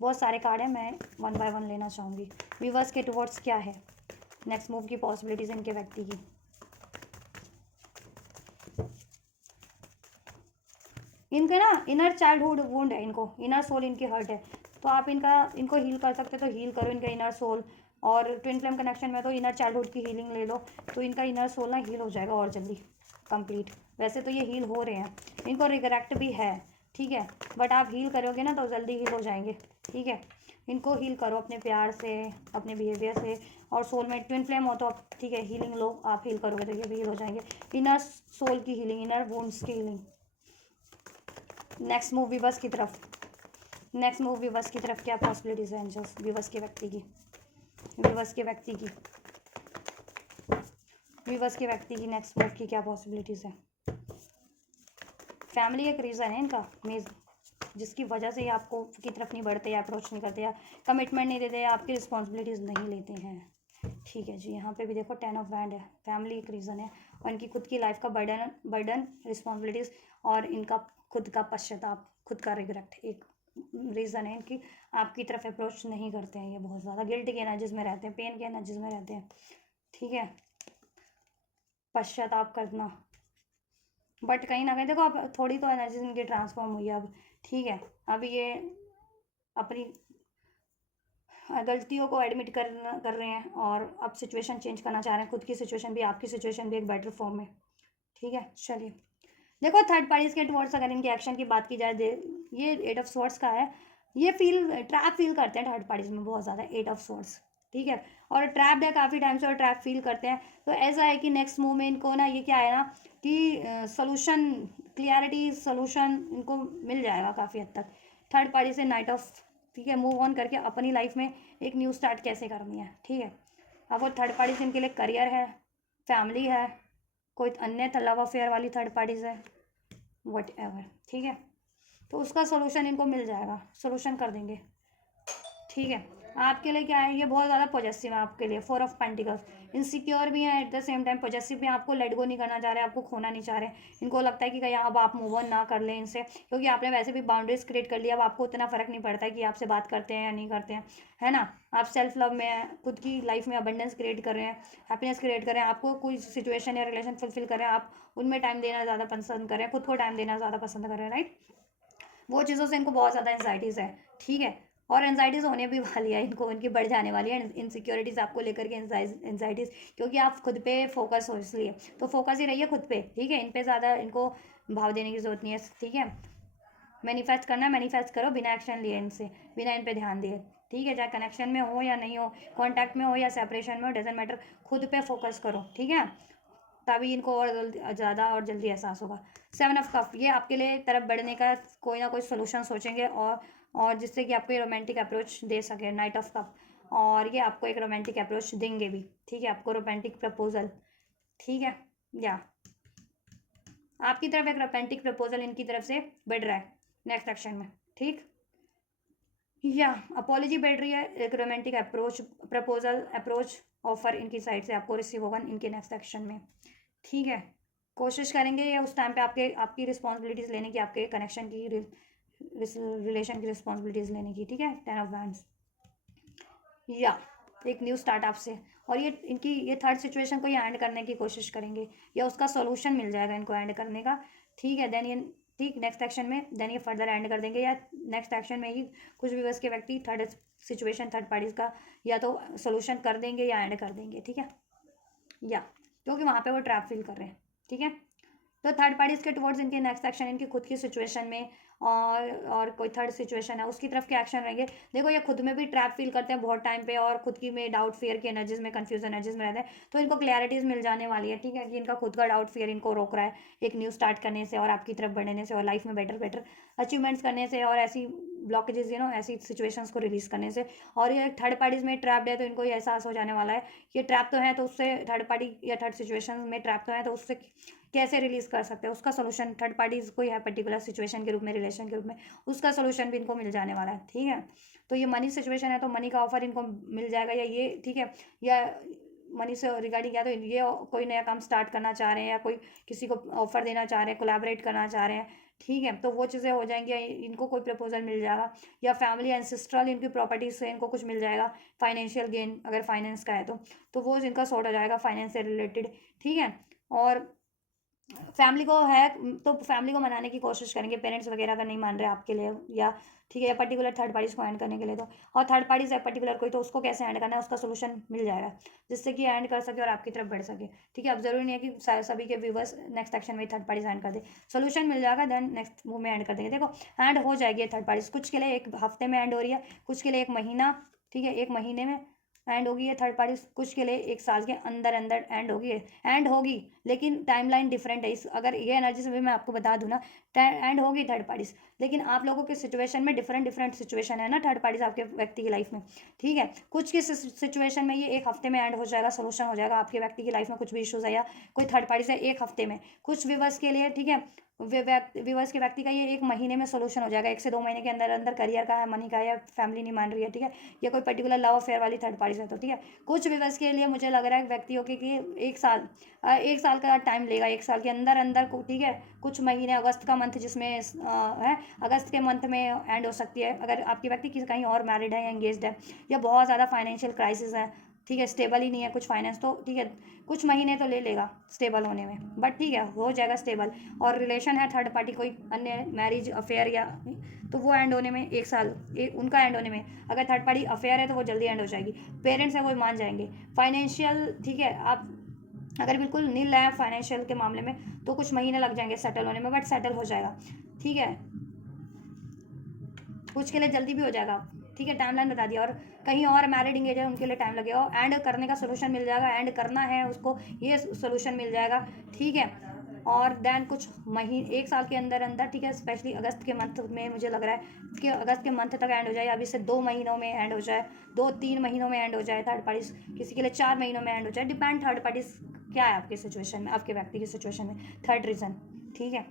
बहुत सारे कार्ड हैं, मैं वन बाय वन लेना चाहूँगी। व्यूवर्स के टुवर्ड्स क्या है नेक्स्ट मूव की पॉसिबिलिटीज़ इनके व्यक्ति की, इनका ना इनर चाइल्डहुड वुंड है, इनको इनर सोल इनकी हर्ट है, तो आप इनको हील कर सकते हो तो हील करो इनका इनर सोल, और ट्विन फ्लेम कनेक्शन में तो इनर चाइल्डहुड की हीलिंग ले लो तो इनका इनर सोल ना हील हो जाएगा और जल्दी कंप्लीट, वैसे तो ये हील हो रहे हैं, इनको रिग्रेट भी है, ठीक है, बट आप हील करोगे ना तो जल्दी हील हो जाएंगे, ठीक है, इनको हील करो अपने प्यार से, अपने बिहेवियर से, और सोल में ट्विन फ्लेम हो तो आप ठीक है हीलिंग लो, आप हील करोगे तो ये भी हील हो जाएंगे, इनर सोल की हीलिंग, इनर वुंड्स की हीलिंग। नेक्स्ट मूव विवस की तरफ, नेक्स्ट मूव विवस की तरफ क्या पॉसिबिलिटीज़ है एंजल्स, विवस के व्यक्ति की, विवस के व्यक्ति की, विवस के व्यक्ति की नेक्स्ट मूव की क्या पॉसिबिलिटीज़ है, फैमिली एक रीज़न है इनका मेज, जिसकी वजह से ये आपको की तरफ नहीं बढ़ते या अप्रोच नहीं करते या कमिटमेंट नहीं देते या आपकी रिस्पॉन्सिबिलिटीज़ नहीं लेते हैं। ठीक है जी, यहाँ पे भी देखो 10 ऑफ वैंड है, फैमिली एक रीज़न है और इनकी खुद की लाइफ का बर्डन रिस्पॉन्सिबिलिटीज़ और इनका खुद का पश्चाताप, खुद का रिग्रेट एक रीज़न है इनकी आपकी तरफ अप्रोच नहीं करते हैं। ये बहुत ज़्यादा गिल्ट के एनर्जीज में रहते हैं, पेन के एनर्जीज में रहते हैं। ठीक है, पश्चाताप करना, बट कहीं ना कहीं देखो अब थोड़ी तो एनर्जी इनकी ट्रांसफॉर्म हुई है अब। ठीक है, अब ये अपनी गलतियों को एडमिट कर रहे हैं और अब सिचुएशन चेंज करना चाह रहे हैं, खुद की सिचुएशन भी, आपकी सिचुएशन भी एक बेटर फॉर्म में। ठीक है, चलिए देखो थर्ड पार्टीज के टुवर्ड्स अगर इनके एक्शन की बात की जाए, ये 8 ऑफ स्वॉर्ड्स का है, ये ट्रैप फील करते हैं थर्ड पार्टीज में बहुत ज़्यादा 8 ऑफ स्वॉर्ड्स। ठीक है, और ट्रैप्ड है काफ़ी टाइम से और ट्रैप फील करते हैं। तो ऐसा है कि नेक्स्ट मूव में इनको ना ये क्या है ना कि सोल्यूशन, क्लियरिटी, सोल्यूशन इनको मिल जाएगा काफ़ी हद तक थर्ड पार्टी से। नाइट ऑफ, ठीक है, मूव ऑन करके अपनी लाइफ में एक न्यू स्टार्ट कैसे करनी है। ठीक है, अब वो थर्ड पार्टी से इनके लिए करियर है, फैमिली है, कोई अन्य लव अफेयर वाली थर्ड पार्टीज है, वट एवर। ठीक है, तो उसका सोल्यूशन इनको मिल जाएगा, सोल्यूशन कर देंगे। ठीक है, आपके लिए क्या है, ये बहुत ज़्यादा पॉजिटिव है आपके लिए, 4 ऑफ पेंटिकल्स, इनसिक्योर भी हैं at the same time positive भी हैं, आपको लेट गो नहीं करना चाह रहे, आपको खोना नहीं चाह रहे। इनको लगता है कि कहीं अब आप मूव ऑन ना कर लें इनसे, क्योंकि आपने वैसे भी बाउंड्रीज क्रिएट कर लिया, अब आपको उतना फ़र्क नहीं पड़ता है कि आपसे बात करते हैं या नहीं करते हैं, है ना। आप सेल्फ लव में हैं, खुद की लाइफ में अबंडेंस क्रिएट कर रहे हैं, हैप्पीनेस क्रिएट कर रहे हैं, आपको कोई सिचुएशन या रिलेशन फुलफिल कर रहे हैं, आप उनमें टाइम देना ज़्यादा पसंद कर रहे हैं, खुद को टाइम देना ज़्यादा पसंद कर रहे हैं, राइट। वो चीज़ों से इनको बहुत ज़्यादा एंजाइटीज़ है। ठीक है, और एंजाइटीज़ होने भी वाली है इनको, इनकी बढ़ जाने वाली है इनसिक्योरिटीज़ आपको लेकर के एंजाइटीज़, क्योंकि आप खुद पे फोकस हो, इसलिए तो फोकस ही रहिए खुद पे। ठीक है, इन पे ज़्यादा इनको भाव देने की जरूरत नहीं है। ठीक है, मैनिफेस्ट करना है, मैनिफेस्ट करो बिना एक्शन लिए, इनसे बिना इन पे ध्यान दिए। ठीक है, चाहे कनेक्शन में हो या नहीं हो, कॉन्टैक्ट में हो या सेपरेशन में हो, डजेंट मैटर, खुद पे फोकस करो। ठीक है, तभी इनको और ज़्यादा और जल्दी एहसास होगा। 7 ऑफ कप, ये आपके लिए तरफ बढ़ने का कोई ना कोई सोल्यूशन सोचेंगे और जिससे कि आपको ये रोमांटिक अप्रोच दे सके। नाइट ऑफ कप, और ये आपको एक रोमांटिक अप्रोच देंगे भी। ठीक है, आपको रोमांटिक प्रपोजल, ठीक है, या आपकी तरफ एक रोमांटिक प्रपोजल इनकी तरफ से बढ़ रहा है नेक्स्ट एक्शन में। ठीक, या अपॉलॉजी बढ़ रही है, एक romantic approach, proposal, approach, offer इनकी साइड से आपको रिसीव होगा इनके नेक्स्ट एक्शन में। ठीक है, कोशिश करेंगे या उस टाइम पे आपकी रिस्पॉन्सिबिलिटीज़ लेने की, आपके कनेक्शन की, रिलेशन की रिस्पॉन्सिबिलिटीज़ लेने की। ठीक है, 10 ऑफ वैंड्स, या एक न्यू स्टार्ट आपसे, और ये थर्ड सिचुएशन को ये एंड करने की कोशिश करेंगे या उसका सोल्यूशन मिल जाएगा इनको एंड करने का। ठीक है, देन ये, ठीक, नेक्स्ट एक्शन में देन ये फर्दर एंड कर देंगे, या नेक्स्ट एक्शन में ही कुछ भी बस के व्यक्ति थर्ड सिचुएशन, थर्ड पार्टीज का या तो सोल्यूशन कर देंगे या एंड कर देंगे। ठीक है, या क्योंकि वहाँ पे वो ट्रैप फील कर रहे हैं। ठीक है, तो थर्ड पार्टीज के टुवर्ड्स इनके नेक्स्ट एक्शन, इनकी खुद की सिचुएशन में और कोई थर्ड सिचुएशन है उसकी तरफ के एक्शन रहेंगे। देखो ये खुद में भी ट्रैप फील करते हैं बहुत टाइम पे, और खुद की में डाउट फियर की एनर्जीज में, कंफ्यूजन एनर्जीज में रहते हैं, तो इनको क्लैरिटीज मिल जाने वाली है। ठीक है, कि इनका खुद का डाउट फियर इनको रोक रहा है एक न्यू स्टार्ट करने से और आपकी तरफ बढ़ने से और लाइफ में बेटर बेटर अचीवमेंट्स करने से और ऐसी ब्लॉकेजेस, ऐसी सिचुएशंस को रिलीज करने से। और ये थर्ड पार्टीज में ट्रैप्ड है, तो इनको ये एहसास हो जाने वाला है ये ट्रैप तो है, तो उससे थर्ड पार्टी या थर्ड सिचुएशन में ट्रैप तो है, तो उससे कैसे रिलीज कर सकते हैं, उसका सोल्यूशन थर्ड पार्टीज कोई है पर्टिकुलर सिचुएशन के रूप में, रिलेशन के रूप में, उसका सोल्यूशन भी इनको मिल जाने वाला है। ठीक है, तो ये मनी सिचुएशन है, तो मनी का ऑफर इनको मिल जाएगा, या ये, ठीक है, या मनी से रिगार्डिंग, या तो ये कोई नया काम स्टार्ट करना चाह रहे हैं, या कोई किसी को ऑफर देना चाह रहे हैं, कोलैबोरेट करना चाह रहे हैं। ठीक है, तो वो चीज़ें हो जाएंगी, इनको कोई प्रपोजल मिल जाएगा, या फैमिली एंसेस्ट्रल इनकी प्रॉपर्टीज से इनको कुछ मिल जाएगा, फाइनेंशियल गेन अगर फाइनेंस का है तो वो इनका सॉर्ट हो जाएगा फाइनेंस से रिलेटेड। ठीक है, और फैमिली को है तो फैमिली को मनाने की कोशिश करेंगे, पेरेंट्स वगैरह अगर नहीं मान रहे आपके लिए, या ठीक है, या पर्टिकुलर थर्ड पार्टीज को एंड करने के लिए, तो और थर्ड पार्टीज है पर्टिकुलर कोई, तो उसको कैसे एंड करना है उसका सोल्यूशन मिल जाएगा, जिससे कि एंड कर सके और आपकी तरफ बढ़ सके। ठीक है, अब जरूरी नहीं है कि सभी के व्यूवर्स नेक्स्ट एक्शन में थर्ड पार्टीज एंड कर दे, सोल्यूशन मिल जाएगा, देन नेक्स्ट मूव में एंड कर देंगे। देखो एंड हो जाएगी थर्ड पार्टीज, कुछ के लिए 1 हफ्ते में एंड हो रही है, कुछ के लिए 1 महीना, ठीक है, 1 महीने में एंड होगी ये थर्ड पार्टी, कुछ के लिए 1 साल के अंदर अंदर एंड होगी, लेकिन टाइमलाइन डिफरेंट है। इस अगर ये एनर्जी से भी मैं आपको बता दूं ना, एंड होगी थर्ड पार्टीज, लेकिन आप लोगों के सिचुएशन में डिफरेंट डिफरेंट सिचुएशन है ना थर्ड पार्टीज आपके व्यक्ति की लाइफ में। ठीक है, कुछ की सिचुएशन में ये 1 हफ्ते में एंड हो जाएगा, सोल्यूशन हो जाएगा, आपके व्यक्ति की लाइफ में कुछ भी इशूज है या कोई थर्ड पार्टी से 1 हफ्ते में, कुछ व्यूवर्स के लिए, ठीक है, व्यूवर्स के व्यक्ति का ये 1 महीने में सोल्यूशन हो जाएगा, 1 से 2 महीने के अंदर अंदर करियर का है, मनी का है, या फैमिली नहीं मान रही है, ठीक है, या कोई पर्टिकुलर लव अफेयर वाली थर्ड पार्टी से, तो ठीक है। कुछ व्यूवर्स के लिए मुझे लग रहा है व्यक्तियों के कि 1 साल का टाइम लेगा, 1 साल के अंदर अंदर को, ठीक है, कुछ महीने, अगस्त का मंथ जिसमें है, अगस्त के मंथ में एंड हो सकती है, अगर आपकी व्यक्ति किसी कहीं और मैरिड है या एंगेज्ड है, या बहुत ज़्यादा फाइनेंशियल क्राइसिस है, ठीक है, स्टेबल ही नहीं है कुछ फाइनेंस, तो ठीक है, कुछ महीने तो ले लेगा स्टेबल होने में, बट ठीक है, हो जाएगा स्टेबल। और रिलेशन है थर्ड पार्टी, कोई अन्य मैरिज अफेयर या, तो वो एंड होने में 1 साल, उनका एंड होने में, अगर थर्ड पार्टी अफेयर है तो वो जल्दी एंड हो जाएगी। पेरेंट्स है वो मान जाएंगे। फाइनेंशियल, ठीक है, आप अगर बिल्कुल नील है फाइनेंशियल के मामले में, तो कुछ महीने लग जाएंगे सेटल होने में, बट सेटल हो जाएगा, ठीक है। कुछ के लिए जल्दी भी हो जाएगा, ठीक है, टाइमलाइन बता दिया। और कहीं और मैरिड इंगेज है उनके लिए टाइम लगेगा, और एंड करने का सोल्यूशन मिल जाएगा, एंड करना है उसको, ये सोल्यूशन मिल जाएगा, ठीक है। और देन कुछ महीने, 1 साल के अंदर अंदर, ठीक है, स्पेशली अगस्त के मंथ में मुझे लग रहा है कि अगस्त के मंथ तक एंड हो जाए, अभी से 2 महीनों में एंड हो जाए, 2-3 महीनों में एंड हो जाए थर्ड पार्टी, किसी के लिए 4 महीनों में एंड हो जाए, डिपेंड थर्ड पार्टी क्या है आपके सिचुएशन में, आपके व्यक्ति की सिचुएशन में, थर्ड रीजन, ठीक है।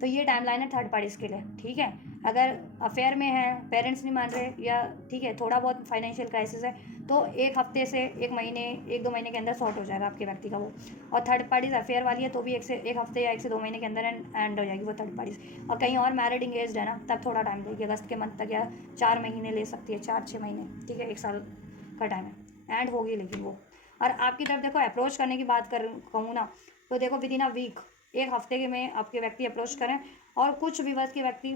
तो ये टाइमलाइन है थर्ड पार्टीज़ के लिए, ठीक है। अगर अफेयर में है, पेरेंट्स नहीं मान रहे, या ठीक है थोड़ा बहुत फाइनेंशियल क्राइसिस है, तो 1 हफ्ते से 1 महीने, 1-2 महीने के अंदर सॉर्ट हो जाएगा आपके व्यक्ति का वो। और थर्ड पार्टीज अफेयर वाली है तो भी 1 हफ्ते या 1 से 2 महीने के अंदर एंड हो जाएगी वो थर्ड पार्टीज। और कहीं और मैरिड इंगेज्ड है ना, तब थोड़ा टाइम लेगी, अगस्त के मंथ तक, या 4 महीने ले सकती है, 4-6 महीने, ठीक है, 1 साल का टाइम है, एंड होगी लेकिन वो। और आपकी तरफ देखो, अप्रोच करने की बात कर कहूँ ना, तो देखो विद इन अ वीक, 1 हफ्ते के में आपके व्यक्ति अप्रोच करें, और कुछ व्यूअर्स के व्यक्ति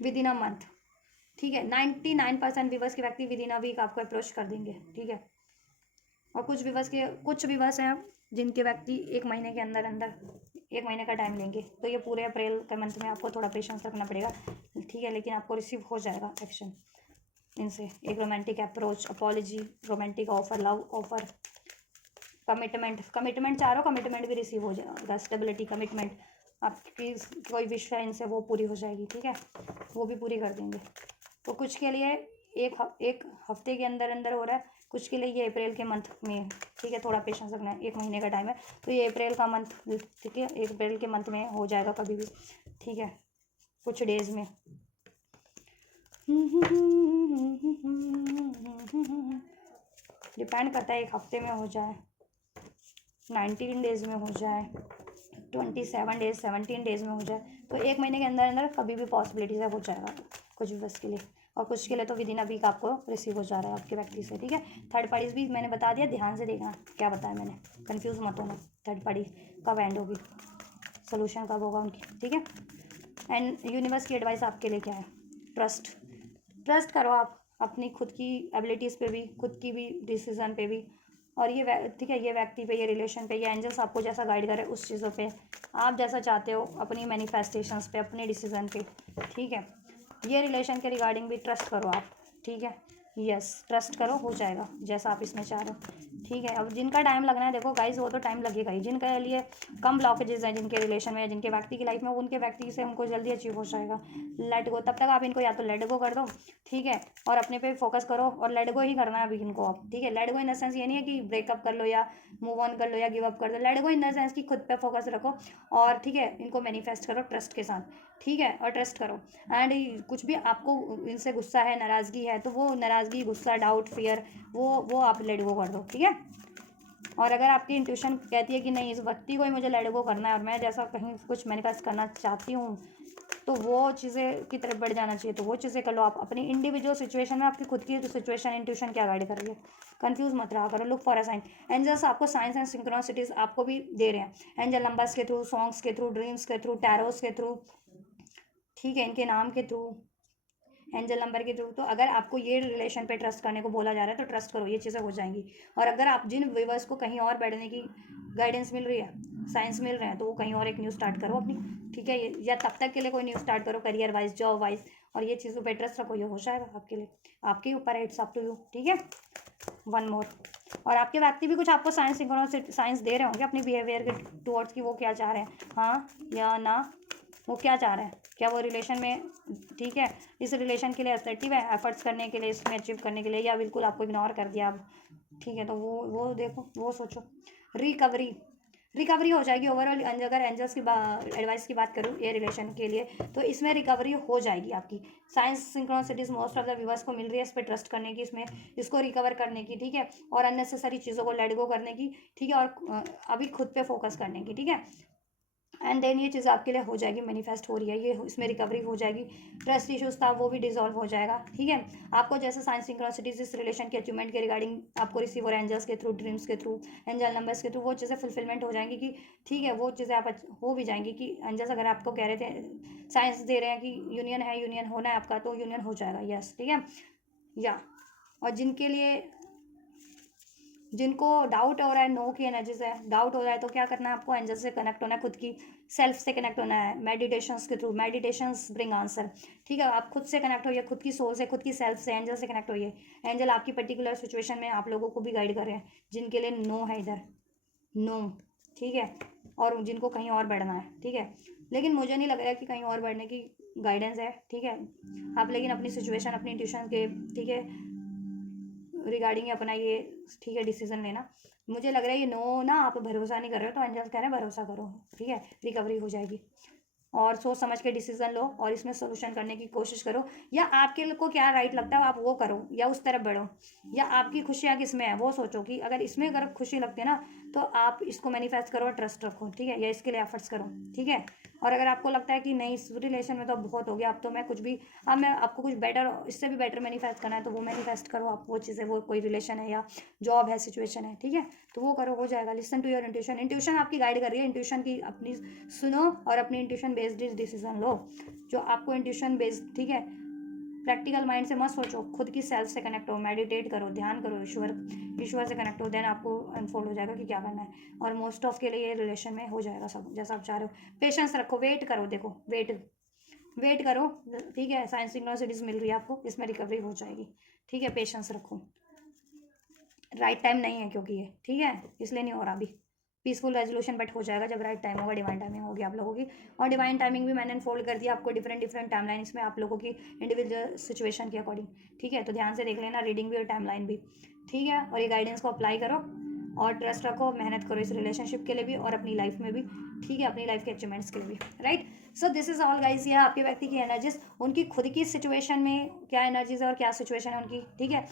विद इन अ मंथ, ठीक है, 99% व्यूअर्स के व्यक्ति विद इन अ वीक आपको अप्रोच कर देंगे, ठीक है। और कुछ व्यूअर्स हैं जिनके व्यक्ति 1 महीने के अंदर अंदर, 1 महीने का टाइम लेंगे, तो ये पूरे अप्रैल के मंथ में आपको थोड़ा पेशेंस रखना पड़ेगा, ठीक है, लेकिन आपको रिसीव हो जाएगा एक्शन इनसे। एक romantic approach, apology, romantic offer, love offer, commitment चाह रहा हो, कमिटमेंट भी रिसीव हो जाएगा, स्टेबिलिटी, कमिटमेंट, आपकी कोई विश है इनसे वो पूरी हो जाएगी, ठीक है, वो भी पूरी कर देंगे। तो कुछ के लिए एक हफ्ते के अंदर अंदर हो रहा है, कुछ के लिए ये अप्रैल के मंथ में, ठीक है, थोड़ा पेशेंस रखना है, 1 महीने का टाइम है, तो ये अप्रैल का मंथ, ठीक है, 1 अप्रैल के मंथ में हो जाएगा कभी भी, ठीक है, कुछ डेज में। डिपेंड करता है, 1 हफ्ते में हो जाए, 19 डेज में हो जाए, 27 डेज, 17 डेज में हो जाए, तो 1 महीने के अंदर अंदर कभी भी पॉसिबिलिटीज है, हो जाएगा कुछ भी बस के लिए। और कुछ के लिए तो विद इन अ वीक आपको रिसीव हो जा रहा है आपके व्यक्ति से, ठीक है। थर्ड पार्टीज भी मैंने बता दिया, ध्यान से देखना क्या बताया मैंने, कंफ्यूज मत होना, थर्ड पार्टी कब एंड होगी, सोल्यूशन कब होगा उनकी, ठीक है। एंड यूनिवर्स की एडवाइस आपके लिए क्या है, ट्रस्ट करो आप अपनी खुद की एबिलिटीज़ पे भी, खुद की भी डिसीजन पे भी, और ये ठीक है, ये व्यक्ति पे, ये रिलेशन पे, ये एंजल्स आपको जैसा गाइड करे उस चीज़ों पे, आप जैसा चाहते हो, अपनी मैनिफेस्टेशंस पे, अपने डिसीजन पे, ठीक है। ये रिलेशन के रिगार्डिंग भी ट्रस्ट करो आप, ठीक है, यस, ट्रस्ट करो, हो जाएगा जैसा आप इसमें चाह रहे हो, ठीक है। अब जिनका टाइम लगना है, देखो गाइज, वो तो टाइम लगेगा ही, जिनके लिए कम ब्लॉकेजेस हैं, जिनके रिलेशन में, जिनके व्यक्ति की लाइफ में, उनके व्यक्ति से उनको जल्दी अचीव हो जाएगा। लेट गो, तब तक आप इनको या तो लेट गो कर दो, ठीक है, और अपने पे फोकस करो, और लेट गो ही करना है अभी इनको आप, ठीक है। Let go in the sense ये नहीं है कि ब्रेकअप कर लो या मूव ऑन कर लो या गिव अप कर दो, let go in the sense कि खुद पे फोकस रखो, और ठीक है, इनको मैनिफेस्ट करो ट्रस्ट के साथ, ठीक है, और ट्रस्ट करो। एंड कुछ भी आपको इनसे गुस्सा है, नाराज़गी है, तो वो नाराज़गी, गुस्सा, डाउट, फियर, वो आप लेट गो कर दो, ठीक है। और अगर आपकी इंट्यूशन कहती है कि नहीं, इस व्यक्ति को ही मुझे लेट गो करना है, और मैं जैसा कहीं कुछ मैनिफेस्ट करना चाहती हूँ, तो वो चीज़ें की तरफ बढ़ जाना चाहिए, तो वो चीज़ें कर लो आप अपनी इंडिविजुअल सिचुएशन में, आपकी खुद की सिचुएशन, इंट्यूशन क्या गाइड कर रही है, कंफ्यूज मत रहा करो, look for a sign. Angels आपको साइंस एंड सिंक्रोनिसिटीज आपको भी दे रहे हैं, एंजल नंबर्स के थ्रू, सॉन्ग्स के थ्रू, ड्रीम्स के थ्रू, टैरोस के थ्रू, ठीक है, इनके नाम के थ्रू, एंजल नंबर के थ्रू। तो अगर आपको ये रिलेशन पे ट्रस्ट करने को बोला जा रहा है तो ट्रस्ट करो, ये चीज़ें हो जाएंगी। और अगर आप जिन व्यूवर्स को कहीं और बढ़ने की गाइडेंस मिल रही है, साइंस मिल रहे हैं, तो वो कहीं और एक न्यूज़ स्टार्ट करो अपनी, ठीक है, या तब तक के लिए कोई न्यूज़ स्टार्ट करो, करियर वाइज, जॉब वाइज, और ये चीज़ों पे ट्रस्ट रखो, ये हो जाएगा आपके लिए, आपके ऊपर है, इट्स अप टू यू, ठीक है। वन मोर, और आपके व्यक्ति भी कुछ आपको साइंस दे रहे होंगे अपनी बिहेवियर के टुवर्ड्स की, वो क्या चाह रहे हैं, हाँ या ना, वो क्या चाह रहे हैं, क्या वो रिलेशन में, ठीक है, इस रिलेशन के लिए असर्टिव है, एफर्ट्स करने के लिए, इसमें अचीव करने के लिए, या बिल्कुल आपको इग्नोर कर दिया आप, ठीक है। तो वो देखो, वो सोचो। रिकवरी, रिकवरी हो जाएगी ओवरऑल। अगर एंजल्स की एडवाइस की बात करूँ ये रिलेशन के लिए, तो इसमें रिकवरी हो जाएगी आपकी। Science synchronicities most of the viewers को मिल रही है इस पर ट्रस्ट करने की, इसमें इसको रिकवर करने की, ठीक है, और अननेसेसरी चीज़ों को लेट गो करने की, ठीक है, और अभी खुद पे फोकस करने की, ठीक है। एंड देन ये चीज़ आपके लिए हो जाएगी, मैनिफेस्ट हो रही है ये, इसमें रिकवरी हो जाएगी। ट्रस्ट इश्यूज था वो भी डिजॉल्व हो जाएगा, ठीक है। आपको जैसे साइंस सिंक्रोनिसिटीज इस रिलेशन के अचीवमेंट के रिगार्डिंग आपको रिसीव हो रहा है एंजल्स के थ्रू, ड्रीम्स के थ्रू, एंजल नंबर्स के थ्रू, वो चीज़ें फुलफिलमेंट हो जाएंगी कि ठीक है, वो चीज़ें आप हो भी जाएंगी कि एंजल्स अगर आपको कह रहे थे, साइंस दे रहे हैं कि यूनियन है, यूनियन होना है आपका, तो यूनियन हो जाएगा, यस, ठीक है। या और जिनको डाउट हो रहा है, नो की एनर्जी से डाउट हो रहा है, तो क्या करना है आपको, एंजल से कनेक्ट होना है, खुद की सेल्फ से कनेक्ट होना है मेडिटेशंस के थ्रू। मेडिटेशंस ब्रिंग आंसर, ठीक है। आप खुद से कनेक्ट होइए, खुद की सोल से, खुद की सेल्फ से, एंजल से कनेक्ट होइए। एंजल आपकी पर्टिकुलर सिचुएशन में आप लोगों को भी गाइड कर रहे हैं, जिनके लिए नो है इधर, नो, ठीक है, और जिनको कहीं और बढ़ना है, ठीक है। लेकिन मुझे नहीं लग रहा है कि कहीं और बढ़ने की गाइडेंस है, ठीक है। आप लेकिन अपनी सिचुएशन, अपनी इंट्यूशन के, ठीक है, रिगार्डिंग अपना ये, ठीक है, डिसीजन लेना। मुझे लग रहा है ये नो ना, आप भरोसा नहीं कर रहे हो, तो एंजल्स कह रहे हैं भरोसा करो, ठीक है, रिकवरी हो जाएगी। और सोच समझ के डिसीजन लो और इसमें सोल्यूशन करने की कोशिश करो, या आपके को क्या राइट लगता है आप वो करो, या उस तरफ बढ़ो, या आपकी खुशियाँ किसमें है वो सोचो कि अगर इसमें अगर खुशी लगती है ना, तो आप इसको मैनिफेस्ट करो और ट्रस्ट रखो, ठीक है, या इसके लिए एफर्ट्स करो, ठीक है। और अगर आपको लगता है कि नहीं इस रिलेशन में तो बहुत हो गया, अब तो मैं कुछ भी, अब मैं आपको कुछ बेटर, इससे भी बेटर मैनिफेस्ट करना है, तो वो मैनिफेस्ट करो आप, वो चीज़ें, वो कोई रिलेशन है या जॉब है, सिचुएशन है, ठीक है, तो वो करो, हो जाएगा। Listen to your intuition, intuition आपकी गाइड कर रही है, इंट्यूशन की अपनी सुनो और अपनी इंट्यूशन बेस्ड डिसीजन लो, जो आपको इंट्यूशन बेस्ड, ठीक है। प्रैक्टिकल माइंड से मत सोचो, खुद की सेल्फ से कनेक्ट हो, मेडिटेट करो, ध्यान करो, ईश्वर से कनेक्ट हो, देन आपको अनफोल्ड हो जाएगा कि क्या करना है। और मोस्ट ऑफ के लिए ये रिलेशन में हो जाएगा सब जैसा आप चाह रहे हो। पेशेंस रखो, वेट करो, देखो वेट करो, ठीक है। साइंस सिंक्रोनिसिटीज मिल रही है आपको, इसमें रिकवरी हो जाएगी, ठीक है। पेशेंस रखो, राइट टाइम नहीं है क्योंकि ये, ठीक है, इसलिए नहीं हो रहा अभी। पीसफुल रेजोल्यूशन बट हो जाएगा जब राइट टाइम होगा, डिवाइन टाइमिंग होगी आप लोगों की। और डिवाइन टाइमिंग भी मैंने अनफोल्ड कर दिया आपको, डिफरेंट डिफरेंट टाइमलाइन इसमें आप लोगों की इंडिविजुअल सिचुएशन के अकॉर्डिंग, ठीक है। तो ध्यान से देख लेना, रीडिंग भी और टाइमलाइन भी, ठीक है। और ये गाइडेंस को अप्लाई करो और ट्रस्ट रखो, मेहनत करो इस रिलेशनशिप के लिए भी और अपनी लाइफ में भी, ठीक है, अपनी लाइफ के अचीवमेंट्स के लिए भी, right. So this is all guys, ये आपके व्यक्ति की एनर्जीज, उनकी खुद की सिचुएशन में क्या एनर्जीज है और क्या सिचुएशन है उनकी, ठीक है,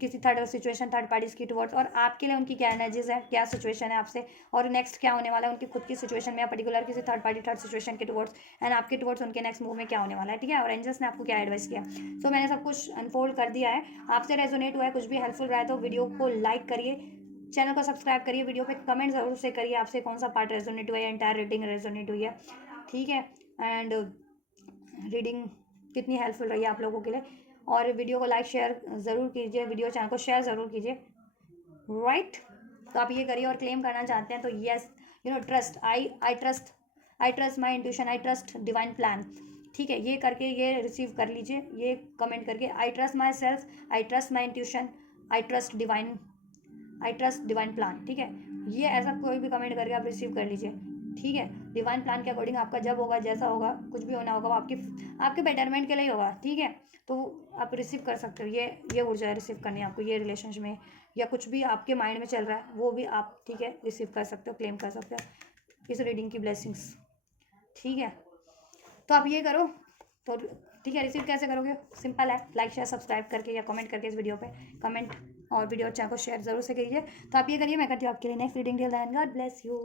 किसी थर्ड सिचुएशन, थर्ड पार्टीज की टुवर्ड्स, और आपके लिए उनकी क्या एनर्जीज है, क्या सिचुएशन है आपसे, और नेक्स्ट क्या होने वाला है उनकी खुद की सिचुएशन में, या पर्टिकुलर किसी थर्ड पार्टी, थर्ड सिचुएशन के टुवर्ड्स, एंड आपके टुवर्ड्स उनके नेक्स्ट मूव में क्या होने वाला है, ठीक है। और एंजल्स ने आपको क्या एडवाइस किया। सो मैंने सब कुछ अनफोल्ड कर दिया है, आपसे रेजोनेट हुआ है, कुछ भी हेल्पफुल रहा है तो वीडियो को लाइक करिए, चैनल को सब्सक्राइब करिए, वीडियो पे कमेंट जरूर से करिए, आपसे कौन सा पार्ट रेजोनेट हुआ है, एंटायर रीडिंग रेजोनेट हुई है, ठीक है। एंड रीडिंग कितनी हेल्पफुल रही है आप लोगों के लिए। और वीडियो को लाइक शेयर ज़रूर कीजिए, वीडियो चैनल को शेयर ज़रूर कीजिए, राइट। तो आप ये करिए, और क्लेम करना चाहते हैं तो yes, you know, trust, I trust my intuition, I trust divine plan, ठीक है। ये करके ये रिसीव कर लीजिए, ये कमेंट करके, I trust my self, I trust my intuition, I trust divine plan, ठीक है। ये ऐसा कोई भी कमेंट करके आप रिसीव कर लीजिए, ठीक है। डिवाइन प्लान के अकॉर्डिंग आपका जब होगा, जैसा होगा, कुछ भी होना होगा वो आपके बेटरमेंट के लिए ही होगा, ठीक है। तो आप रिसीव कर सकते हो, ये ऊर्जा रिसीव करनी है आपको, ये रिलेशनशिप में या कुछ भी आपके माइंड में चल रहा है वो भी आप, ठीक है, रिसीव कर सकते हो, क्लेम कर सकते हो इस रीडिंग की ब्लेसिंग्स, ठीक है। तो आप ये करो, तो ठीक है। रिसीव कैसे करोगे, सिंपल है, लाइक शेयर सब्सक्राइब करके या कमेंट करके इस वीडियो पे कमेंट, और वीडियो चैनल को शेयर जरूर से कीजिए। तो आप ये करिए, मैं करती हूँ आपके लिए next reading. Till then God bless you.